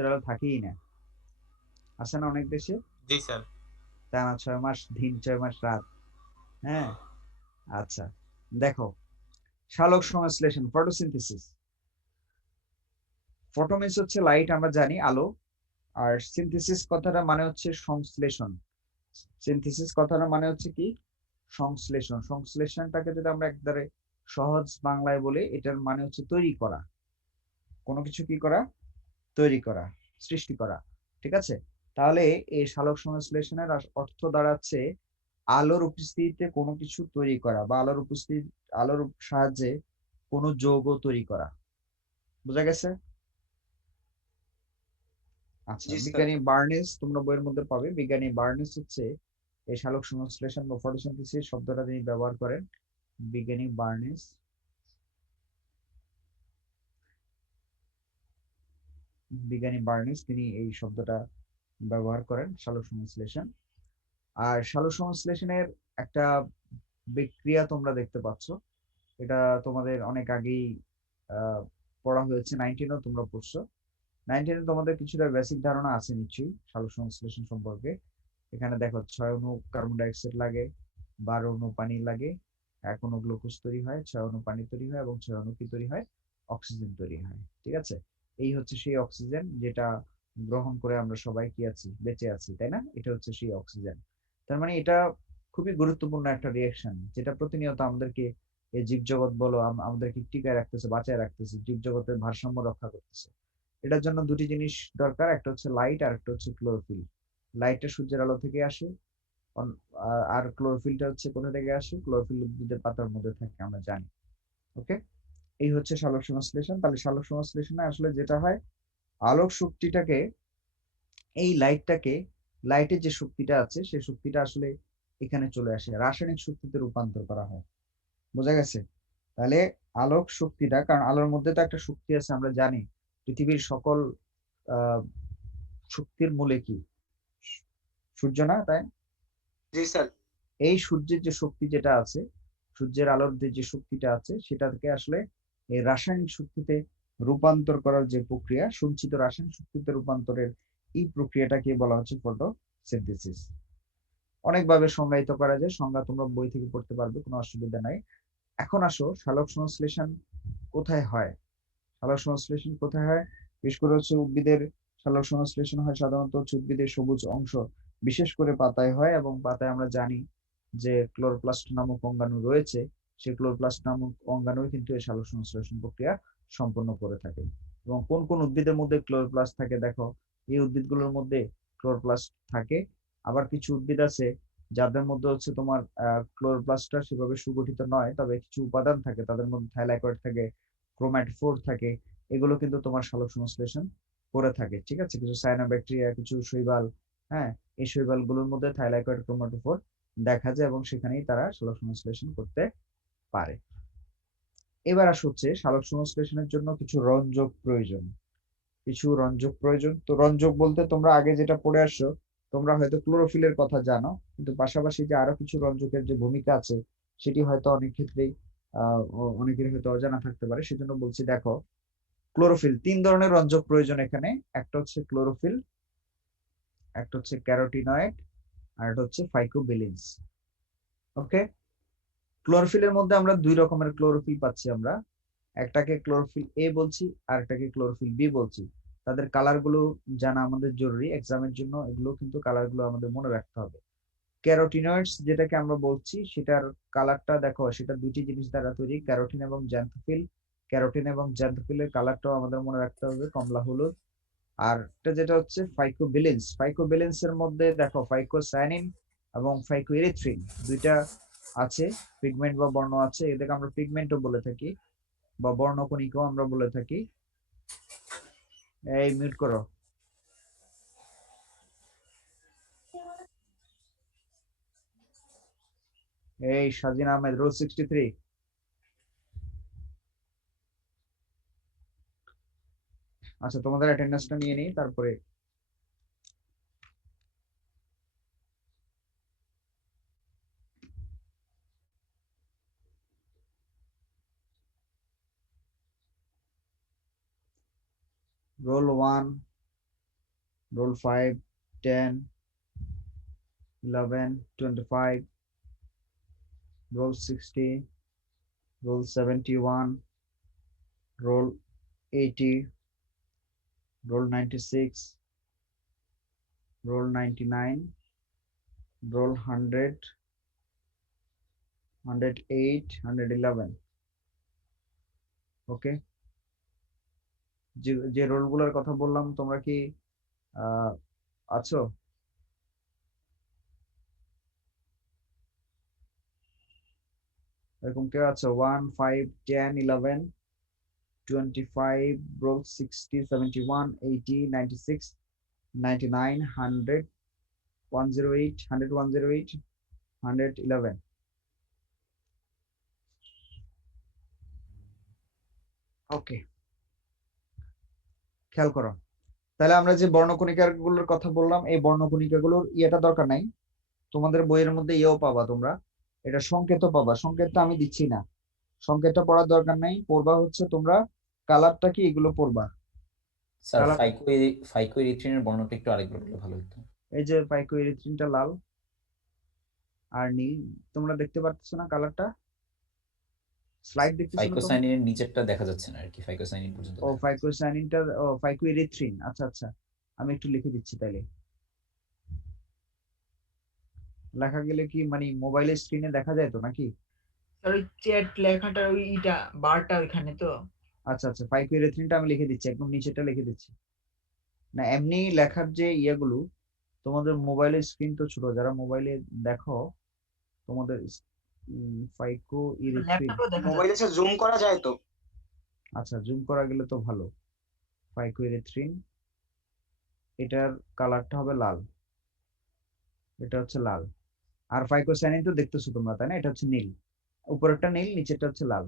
আলো থাকেই না, আছে না অনেক দেশে জি স্যার। টানা 6 মাস দিন 6 মাস রাত। হ্যাঁ, আচ্ছা, দেখো সালোক সংশ্লেষণ, ফটোসিনথেসিস। ফটো মিনস হচ্ছে লাইট, আমরা জানি আলো, আর সিনথেসিস কথাটা মানে হচ্ছে সংশ্লেষণ। সিনথেসিস কথাটা মানে হচ্ছে কি? সংশ্লেষণ। সংশ্লেষণটাকে যদি আমরা একবারে সহজ বাংলায় বলি, এটার মানে হচ্ছে তৈরি করা, কোনো কিছু কি করা? তৈরি করা, সৃষ্টি করা, ঠিক আছে? তাহলে এই সালোক সংশ্লেষণের অর্থ দাঁড়াচ্ছে আলোর উপস্থিতিতে কোনো কিছু তৈরি করা, বা আলোর সাহায্যে কোনো যৌগ তৈরি করা। বোঝা গেছে? আচ্ছা, জি স্যার। বিজ্ঞানী বার্নেস তোমরা বইয়ের মধ্যে পাবে। বিজ্ঞানী বার্নেস হচ্ছে এই সালোক সংশ্লেষণ বা ফটোসিনথেসিস শব্দটা তিনি ব্যবহার করেন। বিজ্ঞানী বার্নেস তিনি এই শব্দটা ব্যবহার করেন, সালোক সংশ্লেষণ। আর সালোক সংশ্লেষণের একটা বিক্রিয়া তোমরা দেখতে পাচ্ছ, এটা তোমাদের অনেক আগেই আহ, পড়া হয়েছে, 19-এও তোমরা পড়ছো। 19-এ তোমাদের কিছুটা বেসিক ধারণা আছে নিশ্চয়ই সালোক সংশ্লেষণ সম্পর্কে। এখানে দেখো 6 অণু কার্বন ডাইঅক্সাইড লাগে, 12 অণু পানি লাগে, 1 অণু গ্লুকোজ তৈরি হয়, 6 অণু পানি তৈরি হয়, এবং 6 অণু কি তৈরি হয়? অক্সিজেন তৈরি হয়, ঠিক আছে? এই হচ্ছে সেই অক্সিজেন যেটা গ্রহণ করে আমরা সবাই কি আছি? বেঁচে আছি, তাই না? এটা হচ্ছে সেই অক্সিজেন। তার মানে এটা খুবই গুরুত্বপূর্ণ একটা রিয়েকশন, যেটা প্রতিনিয়ত আমাদেরকে এই জীবজগৎ বলো আমাদেরকে টিকায় রাখতেছে, বাঁচায় রাখতেছে, জীবজগতের ভারসাম্য রক্ষা করতেছে। এটার জন্য দুটি জিনিস দরকার, একটা হচ্ছে লাইট আর একটা হচ্ছে ক্লোরোফিল। লাইটটা সূর্যের আলো থেকে আসে, আর ক্লোরোফিলটা হচ্ছে কোথা থেকে আসে? ক্লোরোফিল উদ্ভিদের পাতার মধ্যে থাকে, আমরা জানি। ওকে, এই হচ্ছে সালোক সংশ্লেষণ। তাহলে সালোক সংশ্লেষণে আসলে যেটা হয়, আলোক শক্তিটাকে, এই লাইটের যে শক্তিটা আছে সেই শক্তিটা আসলে এখানে চলে আসে, রাসায়নিক শক্তিতে রূপান্তর করা হয়। বোঝা গেছে? তাহলে আলোক শক্তিটা, কারণ আলোর মধ্যে তো একটা শক্তি আছে, আমরা জানি পৃথিবীর সকল আহ শক্তির মূলে কি? সূর্য না, তাই? জি স্যার। এই সূর্যের যে শক্তি যেটা আছে, সূর্যের আলোর যে শক্তিটা আছে, সেটাকে আসলে এই রাসায়নিক শক্তিতে রূপান্তর করার যে প্রক্রিয়া, সঞ্চিত রাসায়নিক শক্তিতে রূপান্তরের এই প্রক্রিয়াটাকে বলা হচ্ছে ফটোসিনথেসিস। অনেকভাবে সংজ্ঞায়িত করা যায়, সংজ্ঞা তোমরা বই থেকে পড়তে পারবে, কোনো অসুবিধা নাই। এখন আসো, সালোক সংশ্লেষণ কোথায় হয়? সালোক সংশ্লেষণ কোথায় হয়? বিশেষ করে হচ্ছে উদ্ভিদের সালোক সংশ্লেষণ হয় সাধারণত হচ্ছে উদ্ভিদের সবুজ অংশ, বিশেষ করে পাতায় হয়, এবং পাতায় আমরা জানি যে ক্লোরোপ্লাস্ট নামক অঙ্গাণু রয়েছে, সেই ক্লোরোপ্লাস্ট নামক অঙ্গাণু কিন্তু এই সালোক সংশ্লেষণ প্রক্রিয়া সম্পন্ন করে থাকে। এবং কোন কোন উদ্ভিদের মধ্যে ক্লোরোপ্লাস্ট থাকে? দেখো, এই উদ্ভিদগুলোর মধ্যে ক্লোরোপ্লাস্ট থাকে। আবার কিছু উদ্ভিদ আছে যাদের মধ্যে হচ্ছে তোমার ক্লোরোপ্লাস্টটা সেভাবে সুগঠিত নয়, তবে কিছু উপাদান থাকে, তাদের মধ্যে থাইলাকয়েড থাকে, ক্রোম্যাটোফোর থাকে, এগুলো কিন্তু তোমার সালোক সংশ্লেষণ করে থাকে, ঠিক আছে? কিছু সায়ানোব্যাকটেরিয়া, কিছু শৈবাল, হ্যাঁ, এই শৈবাল গুলোর মধ্যে থাইলাকয়েড, ক্রোম্যাটোফোর দেখা যায়, এবং সেখানেই তারা সালোক সংশ্লেষণ করতে পারে। এবার হচ্ছে সালোক সংশ্লেষণের জন্য কিছু রঞ্জক প্রয়োজন। তো রঞ্জক বলতে তোমরা আগে যেটা পড়ে আসছো, তোমরা হয়তো ক্লোরোফিলের কথা জানো, কিন্তু পাশাপাশি যে আরো কিছু রঞ্জকের যে ভূমিকা আছে, সেটি হয়তো অনেক ক্ষেত্রেই অনেকের হয়তো অজানা থাকতে পারে, সেজন্য বলছি। দেখো, ক্লোরোফিল, 3 ধরনের রঞ্জক প্রয়োজন এখানে। একটা হচ্ছে ক্লোরোফিল, একটা হচ্ছে ক্যারোটিনয়েড, আর একটা হচ্ছে ফাইকোবিলিনস। ওকে, ক্লোরোফিলের মধ্যে আমরা 2 রকমের ক্লোরোফিল পাচ্ছি আমরা। একটাকে ক্লোরোফিল এ বলছি, আর একটাকে ক্লোরোফিল বি বলছি। তাদের কালার গুলো জানা আমাদের জরুরি এক্সামের জন্য, এগুলো কিন্তু কালার গুলো আমাদের মনে রাখতে হবে। ক্যারোটিনয়েডস যেটাকে আমরা বলছি, সেটার কালারটা দেখো, সেটা 2টি জিনিস দ্বারা তৈরি, ক্যারোটিন এবং জ্যান্থোফিল। ক্যারোটিন এবং জ্যান্থোফিলের কালারটাও আমাদের মনে রাখতে হবে, কমলা হলুদ। আর এটা যেটা হচ্ছে ফাইকোবিলিনস এর মধ্যে দেখো ফাইকোসায়ানিন এবং ফাইকোইরিথ্রিন, 2টা আছে, পিগমেন্ট বা বর্ণ আছে, এদেরকে আমরা পিগমেন্টও বলে থাকি, বা বর্ণকণিকাও আমরা বলে থাকি। এই মিউট করো। এই সাজিন আহমেদ, রোল 63। আচ্ছা, তোমাদের অ্যাটেন্ডেন্সটা নিয়ে নিই, তারপরে roll 1, roll 5, 10, 11, 25, roll 60, roll 71, roll 80, roll 96, roll 99, roll 100, 108, 111. ওকে, যে রোলগুলোর কথা বললাম তোমরা কি আছো? এরকম কেউ আছো? 1, 5, 10, 11, 25, roll 60, 71, 80, 96, 99, 100, 108, 100, 108, 111. ওকে, খেয়াল করো। তাহলে আমরা যে বর্ণকণিকা গুলোর কথা বললাম, এই বর্ণকণিকা গুলোর ইয়েটা দরকার নাই, তোমাদের বইয়ের মধ্যে ইয়েও পাবা তোমরা, এটা সংকেতও পাবা। সংকেতটা আমি দিচ্ছি না, সংকেতটা পড়ার দরকার নাই, পড়বা হচ্ছে তোমরা কালারটা কি এগুলো পড়বা। স্যার ফাইকোএরিথ্রিনের বর্ণটা একটু আরেকবার বললে ভালো হতো। এই যে ফাইকোএরিথ্রিনটা লাল আর নীল, তোমরা দেখতে পাচ্ছ না কালারটা? স্লাইড দেখতেছো না তোমরা? ফাইকোসাইনিনের নিচেরটা দেখা যাচ্ছে না আর কি, ফাইকোসাইনিন পর্যন্ত ও ফাইকোসাইনিনটা, ও ফাইকোএরিথ্রিন, আচ্ছা আচ্ছা, আমি একটু লিখে দিচ্ছি তাইলে। লেখা গেলে কি মানে মোবাইলের স্ক্রিনে দেখা যায় তো নাকি? স্যার ওই চ্যাট লেখাটা ওই ইটা বারটা ওইখানে তো। আচ্ছা আচ্ছা, ফাইকোএরিথ্রিনটা আমি লিখে দিচ্ছি, একদম নিচেটা লিখে দিচ্ছি। না এমনি লেখার যে ইয়েগুলো, তোমাদের মোবাইলের স্ক্রিন তো ছোট, যারা মোবাইলে দেখো তোমাদের ফাইকোএরিথ্রিন, লেখাটাও দেখা মোবাইলে যাচ্ছে। জুম করা যায় তো? আচ্ছা জুম করা গেলে তো ভালো। ফাইকোএরিথ্রিন, এটার কালারটা হবে লাল, এটা হচ্ছে লাল। আর ফাইকোসাইনিন তো দেখতেছো তোমরা তাই না, এটা হচ্ছে নীল, উপরেরটা নীল নিচেরটা হচ্ছে লাল।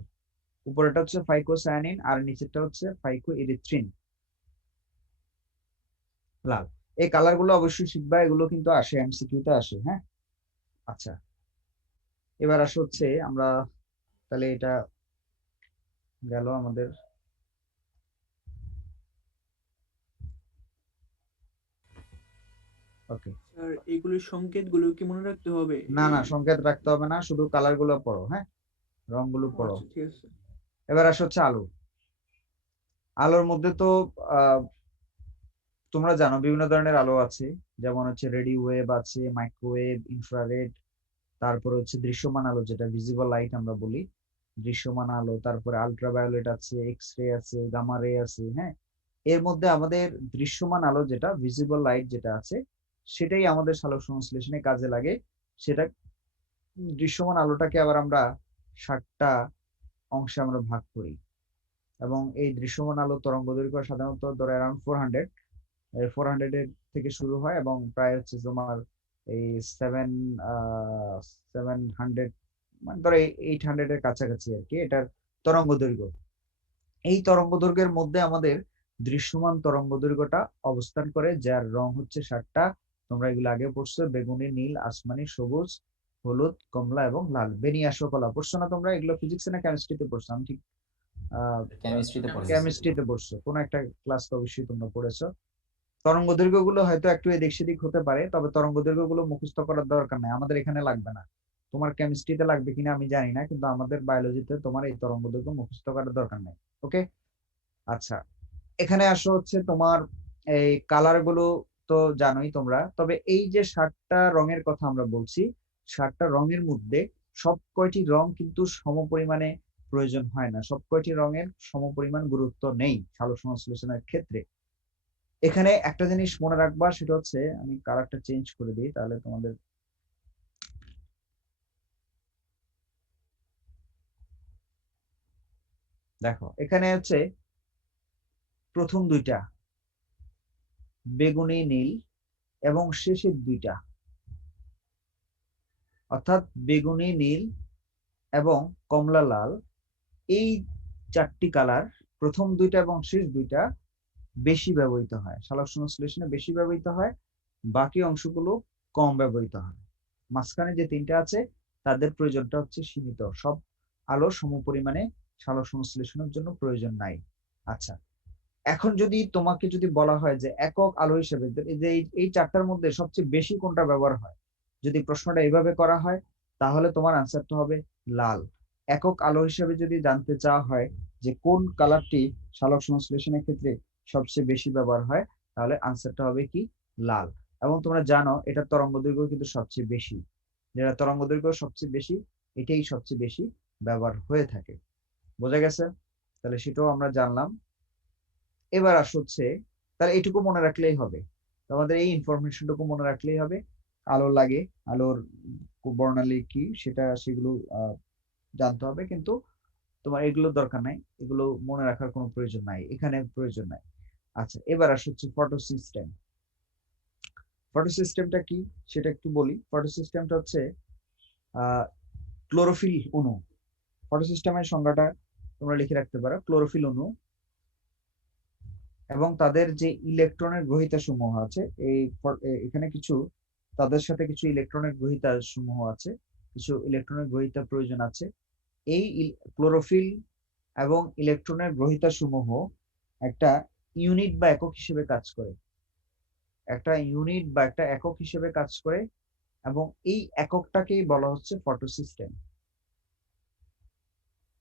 উপরেরটা হচ্ছে ফাইকোসায়ানিন আর নিচেরটা হচ্ছে ফাইকোএরিথ্রিন, লাল। এই কালার গুলো অবশ্যই শিখবা, এগুলো কিন্তু আসে এমসিকিউ তে আসে। হ্যাঁ, আচ্ছা এবার আসো হচ্ছে আমরা, তাহলে এটা গেল আমাদের। ওকে, স্যার এগুলোর সংকেতগুলো কি মনে রাখতে হবে? না না সংকেত রাখতে হবে না, শুধু কালার গুলো পড়ো। হ্যাঁ, রং গুলো পড়ো। আচ্ছা ঠিক আছে। এবার আসো হচ্ছে আলো। আলোর মধ্যে তো তোমরা জানো বিভিন্ন ধরনের আলো আছে, যেমন হচ্ছে রেডিও ওয়েভ আছে, মাইক্রোওয়েভ, ইনফ্রারেড, তারপরে হচ্ছে দৃশ্যমান আলো যেটা ভিজিবল লাইট আমরা বলি, দৃশ্যমান আলো, তারপরে আলট্রাভায়োলেট আছে, এক্স রে আছে, গামা রে আছে। হ্যাঁ, এর মধ্যে আমাদের দৃশ্যমান আলো যেটা ভিজিবল লাইট যেটা আছে, সেটাই আমাদের সালোক সংশ্লেষণে কাজে লাগে। সেটা দৃশ্যমান আলোটাকে আবার আমরা 7টা অংশে আমরা ভাগ করি, এবং এই দৃশ্যমান আলো তরঙ্গ দৈর্ঘ্য সাধারণত ধরো অ্যারাউন্ড 400, 400 এর থেকে শুরু হয় এবং প্রায় হচ্ছে তোমার এই 700 মানে ধরো 800 এর কাছাকাছি আর কি এটার তরঙ্গ দৈর্ঘ্য। এই তরঙ্গ দৈর্ঘ্যের মধ্যে আমাদের দৃশ্যমান তরঙ্গ দৈর্ঘ্যটা অবস্থান করে, যার রং হচ্ছে 7টা। তোমরা এগুলো আগে পড়ছো, বেগুনি, নীল, আসমানি, সবুজ, হলুদ, কমলা এবং লাল। বেনিয়াসো কলা পড়ছো না তোমরা? এগুলো ফিজিক্সে না কেমিস্ট্রিতে পড়ছো? আমি ঠিক কেমিস্ট্রিতে পড়েছি। কেমিস্ট্রিতে পড়ছো, কোনো একটা ক্লাস তো অবশ্যই তোমরা পড়েছো। তরঙ্গ দৈর্ঘ্য গুলো হয়তো একটু এদিক সেদিক হতে পারে, তবে তরঙ্গ দৈর্ঘ্য গুলো মুখস্থ করার দরকার নাই, আমাদের এখানে লাগবে না। তোমার কেমিস্ট্রিতে লাগবে কিনা আমি জানি না, কিন্তু আমাদের বায়োলজিতে তোমার এই তরঙ্গ দৈর্ঘ্য মুখস্থ করার দরকার নাই। ওকে, আচ্ছা এখানে আসো হচ্ছে তোমার এই কালার গুলো তো জানোই তোমরা, তবে এই যে 7টা রঙের কথা আমরা বলছি, 7টা রঙের মধ্যে সব কয়টি রং কিন্তু সমপরিমাণে প্রয়োজন হয় না, সব কয়টি রঙের সমপরিমাণ গুরুত্ব নেই সালোক সংশ্লেষণের ক্ষেত্রে। এখানে একটা জিনিস মনে রাখবা, সেটা হচ্ছে আমি কালারটা চেঞ্জ করে দিই তাহলে তোমাদের দেখো এখানে হচ্ছে প্রথম দুইটা বেগুনি নীল এবং শেষের দুইটা অর্থাৎ বেগুনি নীল এবং কমলা লাল, এই 4টি কালার প্রথম দুইটা এবং শেষ দুইটা বেশি ব্যবহৃত হয় সালোক সংশ্লেষণে, বেশি ব্যবহৃত হয়, বাকি অংশগুলো কম ব্যবহৃত হয়। মাঝখানে যে 3টা আছে তাদের প্রয়োজনটা হচ্ছে সীমিত, সব আলো সমপরিমাণে সালোক সংশ্লেষণের জন্য প্রয়োজন নাই। আচ্ছা এখন যদি তোমাকে যদি বলা হয় যে একক আলো হিসেবে এই যে এই চারটার মধ্যে সবচেয়ে বেশি কোনটা ব্যবহার হয়, যদি প্রশ্নটা এইভাবে করা হয় তাহলে তোমার আনসারটা হবে লাল। একক আলো হিসেবে যদি জানতে চাওয়া হয় যে কোন কালারটি সালোক সংশ্লেষণের ক্ষেত্রে সবচেয়ে বেশি ব্যবহার হয়, তাহলে আনসারটা হবে কি লাল। এবং তোমরা জানো এটা তরঙ্গ দৈর্ঘ্য কিন্তু সবচেয়ে বেশি, যেটা তরঙ্গ দৈর্ঘ্য সবচেয়ে বেশি এটাই সবচেয়ে বেশি ব্যবহার হয়ে থাকে। বোঝা গেছে? তাহলে সেটাও আমরা জানলাম। এবার হচ্ছে তাহলে এইটুকু মনে রাখলেই হবে, আমাদের এই ইনফরমেশনটুকু মনে রাখলেই হবে। আলো লাগে, আলোর বর্ণালী কি সেগুলো জানতে হবে, কিন্তু তোমার এগুলো দরকার নাই, এগুলো মনে রাখার কোনো প্রয়োজন নাই, এখানে প্রয়োজন নাই। আচ্ছা, এবার হচ্ছে ফটো সিস্টেম। ফটো সিস্টেমটা কি সেটা একটু বলি। ফটো সিস্টেমটা হচ্ছে ক্লোরোফিল অণু। ফটো সিস্টেমের সংজ্ঞাটা তোমরা লিখে রাখতে পারো, ক্লোরোফিল অণু এবং তাদের যে ইলেকট্রনের গ্রহিতা সমূহ আছে, এখানে কিছু তাদের সাথে কিছু ইলেকট্রনের গ্রহিতা সমূহ আছে, কিছু ইলেকট্রনের গ্রহিতা প্রয়োজন আছে। এই ক্লোরোফিল এবং ইলেকট্রনের গ্রহিতা সমূহ একটা ইউনিট বা একক হিসেবে কাজ করে, একটা ইউনিট বা একটা একক হিসেবে কাজ করে, এবং এই এককটাকেই বলা হচ্ছে ফটো সিস্টেম।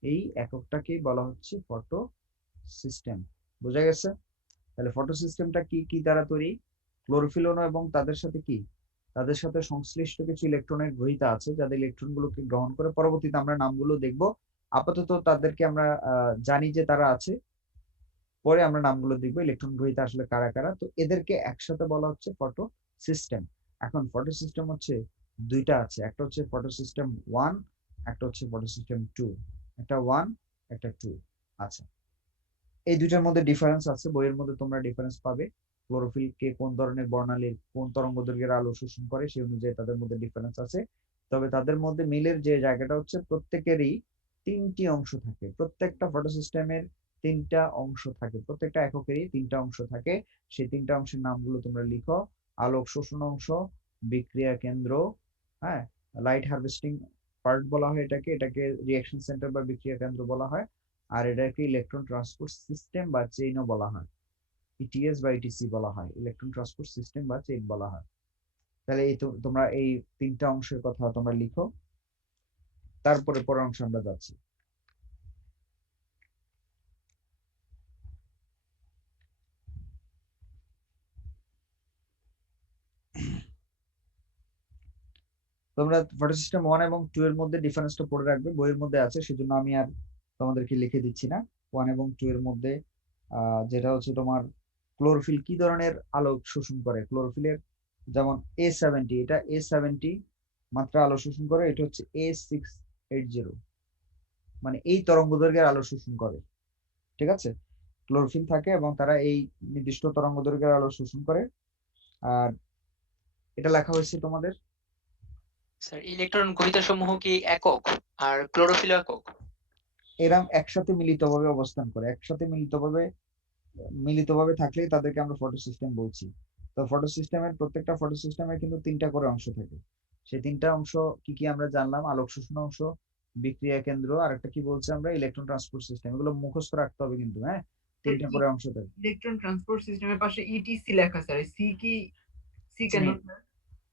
এই এককটাকেই বলা হচ্ছে ফটো সিস্টেম। বোঝা গেছে? তাহলে ফটো সিস্টেমটা কি কি দ্বারা তৈরি? ক্লোরোফিল অণু এবং তাদের সাথে কি, তাদের সাথে সংশ্লিষ্ট কিছু ইলেকট্রনের গ্রহিতা আছে, যাদের ইলেকট্রন গুলোকে গ্রহণ করে। পরবর্তীতে আমরা নামগুলো দেখব, আপাতত তাদেরকে আমরা জানি যে তারা আছে, পরে আমরা নামগুলো দেখবো ইলেকট্রন গ্রহিতা আসলে কারা কারা। তো এদেরকে একসাথে বলা হচ্ছে ফটো সিস্টেম। এখন ফটো সিস্টেম হচ্ছে দুইটা আছে, একটা হচ্ছে ফটো সিস্টেম 1, একটা হচ্ছে ফটো সিস্টেম 2। একটা 1 একটা 2 আচ্ছা। এই দুইটার মধ্যে ডিফারেন্স আছে, বইয়ের মধ্যে তোমরা ডিফারেন্স পাবে। ক্লোরোফিল কে কোন ধরনের বর্ণালীর কোন তরঙ্গদৈর্ঘ্যের আলো শোষণ করে সেই অনুযায়ী তাদের মধ্যে ডিফারেন্স আছে। তবে তাদের মধ্যে মিলের যে জায়গাটা হচ্ছে প্রত্যেকেরই তিনটি অংশ থাকে, প্রত্যেকটা ফটো সিস্টেমের তিনটা অংশ থাকে, প্রত্যেকটা এককেরই তিনটা অংশ থাকে। সেই তিনটা অংশের নামগুলো তোমরা লিখো। আলোক শোষণ অংশ, বিক্রিয়া কেন্দ্র, হ্যাঁ, লাইট হারভেস্টিং পার্ট বলা হয় এটাকে, রিঅ্যাকশন সেন্টার বা বিক্রিয়া কেন্দ্র বলা হয়। আর এটাকে ইলেকট্রন ট্রান্সপোর্ট সিস্টেম বা চেইনও বলা হয়, ইটিএস বা ইটিসি বলা হয়, ইলেকট্রন ট্রান্সপোর্ট সিস্টেম বা চেইন বলা হয়। তাহলে এই তোমরা এই তিনটা অংশের কথা তোমরা লিখো, তারপরে পরের অংশ আমরা যাচ্ছি। তোমরা ফটো সিস্টেম 1 এবং 2 এর মধ্যে ডিফারেন্সটা পড়ে রাখবে, বইয়ের মধ্যে আছে, সেজন্য আমি আর তোমাদেরকে লিখে দিচ্ছি না। 1 এবং 2 এর মধ্যে যেটা হচ্ছে তোমার ক্লোরোফিল কি ধরনের আলো শোষণ করে। ক্লোরোফিলের যেমন A70, এটা A70 মাত্রা আলো শোষণ করে, এটা হচ্ছে A680, মানে এই তরঙ্গদৈর্ঘ্যের আলো শোষণ করে। ঠিক আছে, ক্লোরোফিল থাকে এবং তারা এই নির্দিষ্ট তরঙ্গদৈর্ঘ্যের আলো শোষণ করে। আর এটা লেখা হয়েছে তোমাদের, স্যার ইলেকট্রন গ্রহিতা সমূহ কি একক আর ক্লোরোফিল একক? এরাম একসাথে মিলিতভাবে অবস্থান করে, একসাথে মিলিতভাবে থাকলেই তাদেরকে আমরা ফটো সিস্টেম বলছি। তো ফটো সিস্টেমের প্রত্যেকটা ফটো সিস্টেমের কিন্তু তিনটা করে অংশ থাকে। সেই তিনটা অংশ কি কি আমরা জানলাম, আলোক শোষণ অংশ, বিক্রিয়া কেন্দ্র, আর একটা কি বলছে আমরা, ইলেকট্রন ট্রান্সপোর্ট সিস্টেম। এগুলো মুখস্থ রাখতে হবে কিন্তু, হ্যাঁ, তিনটা করে অংশ থাকে। ইলেকট্রন ট্রান্সপোর্ট সিস্টেমের পাশে ইটিসি লেখা স্যার, সি কি, সি কেন?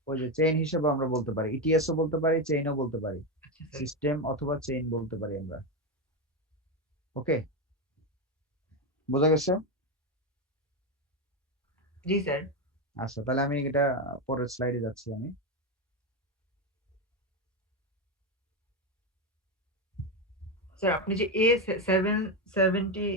ওই যে চেইন হিসেবে আমরা বলতে পারি, ইটিএস ও বলতে পারি, চেইনও বলতে পারি, সিস্টেম অথবা চেইন বলতে পারি আমরা। ওকে, বোঝা গেছে? জি স্যার। আচ্ছা, তাহলে আমি এটা পরের স্লাইডে যাচ্ছি আমি। স্যার আপনি যে A770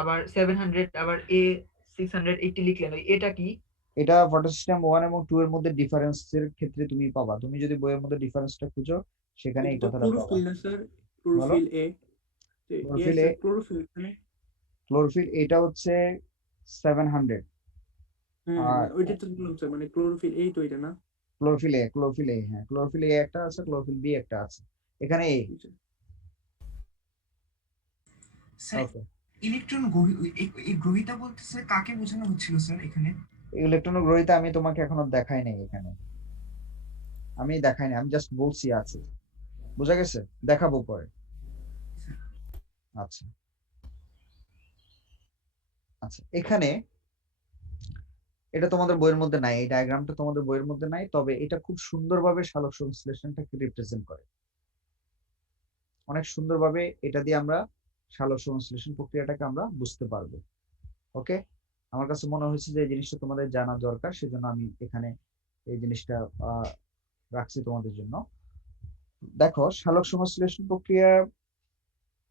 আবার 700 আবার A680 লিখলেন, এটা কি? এটা ফটো সিস্টেম 1 এবং 2 এর মধ্যে ডিফারেন্সের ক্ষেত্রে তুমি পাবা, তুমি যদি বইয়ের মধ্যে ডিফারেন্সটা খুঁজো সেখানে এই কথাটা পাবা। ক্লোরোফিল না sir, chlorophyll A, chlorophyll A, chlorophyll এখানে ক্লোরোফিল এটা হচ্ছে 700। আর ওইটা তো বললাম স্যার, মানে ক্লোরোফিল এই তো এটা না? ক্লোরোফিল এ, হ্যাঁ, ক্লোরোফিল এ একটা আছে, ক্লোরোফিল বি একটা আছে, এখানে এ। ওকে, ইলেকট্রন গ্রহিতা বলতে স্যার কাকে বোঝানো হচ্ছিল স্যার এখানে? ইলেকট্রন গ্রহিতা আমি তোমাকে এখনো দেখাই নাই, এখানে আমি দেখাই নাই, আমি জাস্ট বলছি আছে। বোঝা গেছে? দেখাবো পরে। আচ্ছা আচ্ছা, এখানে এটা তোমাদের বইয়ের মধ্যে নাই, এই ডায়াগ্রামটা তোমাদের বইয়ের মধ্যে নাই, তবে এটা খুব সুন্দরভাবে সালোক সংশ্লেষণটাকে রিপ্রেজেন্ট করে। অনেক সুন্দরভাবে এটা দিয়ে আমরা সালোক সংশ্লেষণ প্রক্রিয়াটাকে আমরা বুঝতে পারবো। ওকে, আমার কাছে মনে হয়েছে যে এই জিনিসটা তোমাদের জানা দরকার, সেজন্য আমি এখানে এই জিনিসটা রাখছি তোমাদের জন্য। দেখো, সালোক সংশ্লেষণ প্রক্রিয়া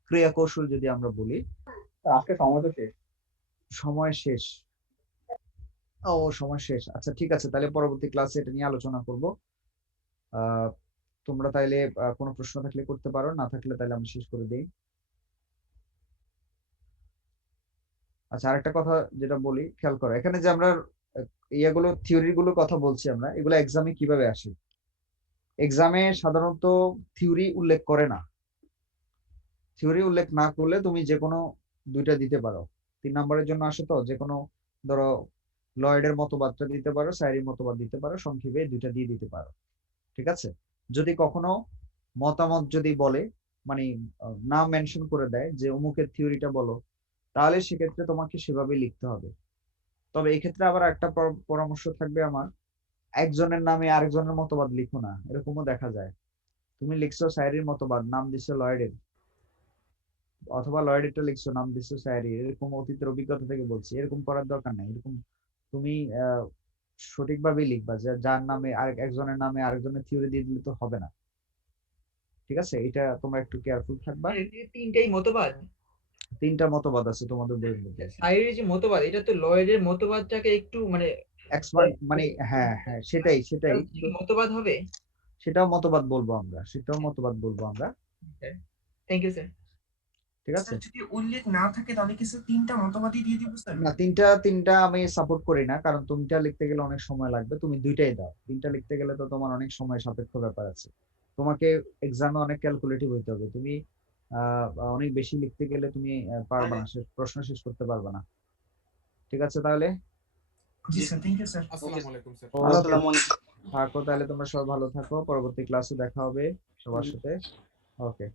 ক্রিয়া কৌশল যদি আমরা বলি, আজকে সময় তো শেষ। সময় শেষ। ও, সময় শেষ। আচ্ছা ঠিক আছে, তাহলে পরবর্তী ক্লাসে এটা নিয়ে আলোচনা করব। তোমরা তাইলে কোনো প্রশ্ন থাকলে করতে পারো, না থাকলে তাহলে আমি শেষ করে দিই। আচ্ছা, আরেকটা কথা যেটা বলি, খেয়াল করো, এখানে যে আমরা ইয়াগুলো থিওরি গুলো কথা বলছি, আমরা এগুলো এক্সামে কিভাবে আসে? এক্সামে সাধারণত থিওরি উল্লেখ করে না। থিওরি উল্লেখ না করলে তুমি যে কোনো দুইটা দিতে পারো। 3 নম্বরের জন্য আসে তো, যে কোনো ধরো লয়েডের মতবাদটা দিতে পারো, সাইরির মতবাদ দিতে পারো, সংক্ষেপে দুইটা দিয়ে দিতে পারো। ঠিক আছে, যদি কখনো মতামত যদি বলে, মানে নাম মেনশন করে দেয় যে অমুকের থিওরিটা বলো, তাহলে সেক্ষেত্রে তোমাকে সেভাবে লিখতে হবে। তবে এই ক্ষেত্রে আবার একটা পরামর্শ থাকবে আমার, একজনের নামে আরেকজনের মতবাদ লিখো না। এরকমও দেখা যায়, তুমি লিখছো সাইরির মতবাদ, নাম দিছো লয়েডের, অথবা লয়েডেরটা লিখছো, নাম দিছো সাইরি। এরকম অতীতের অভিজ্ঞতা থেকে বলছি, এরকম করার দরকার নাই। এরকম তুমি সঠিকভাবে লিখবা, যে যার নামে একজনের নামে আরেকজনের থিওরি দিয়ে দিলে তো হবে না। ঠিক আছে, এটা তোমরা একটু কেয়ারফুল থাকবা। তিনটাই মতবাদ, 3টা মতবাদ আছে তোমাদের বইয়ের মধ্যে। সাইরের যে মতবাদ, এটা তো লয়েডের মতবাদটাকে একটু মানে এক্সপার্ট, মানে হ্যাঁ হ্যাঁ, সেটাই মতবাদ হবে। সেটাও মতবাদ বলবো আমরা, থ্যাংক ইউ স্যার। ঠিক আছে। স্যার যদি উল্লেখ না থাকে তাহলে কি স্যার 3টা মতবাদই দিয়ে দিব স্যার? না, তিনটা আমি সাপোর্ট করি না, কারণ 3টা লিখতে গেলে অনেক সময় লাগবে। তুমি 2টাই দাও। 3টা লিখতে গেলে তো তোমার অনেক সময় সাপেক্ষ ব্যাপার আছে, তোমাকে এক্সামে অনেক ক্যালকুলেটিভ হইতে হবে। তুমি অনেক বেশি লিখতে গেলে তুমি পারবে না, প্রশ্ন শেষ করতে পারবে না। ঠিক আছে, তাহলে জি স্যার, থ্যাংক ইউ স্যার। আসসালামু আলাইকুম স্যার। আসসালামু আলাইকুম। থাকো, তাহলে তোমরা সবাই ভালো থাকো, পরবর্তী ক্লাসে দেখা হবে সবার সাথে। ওকে।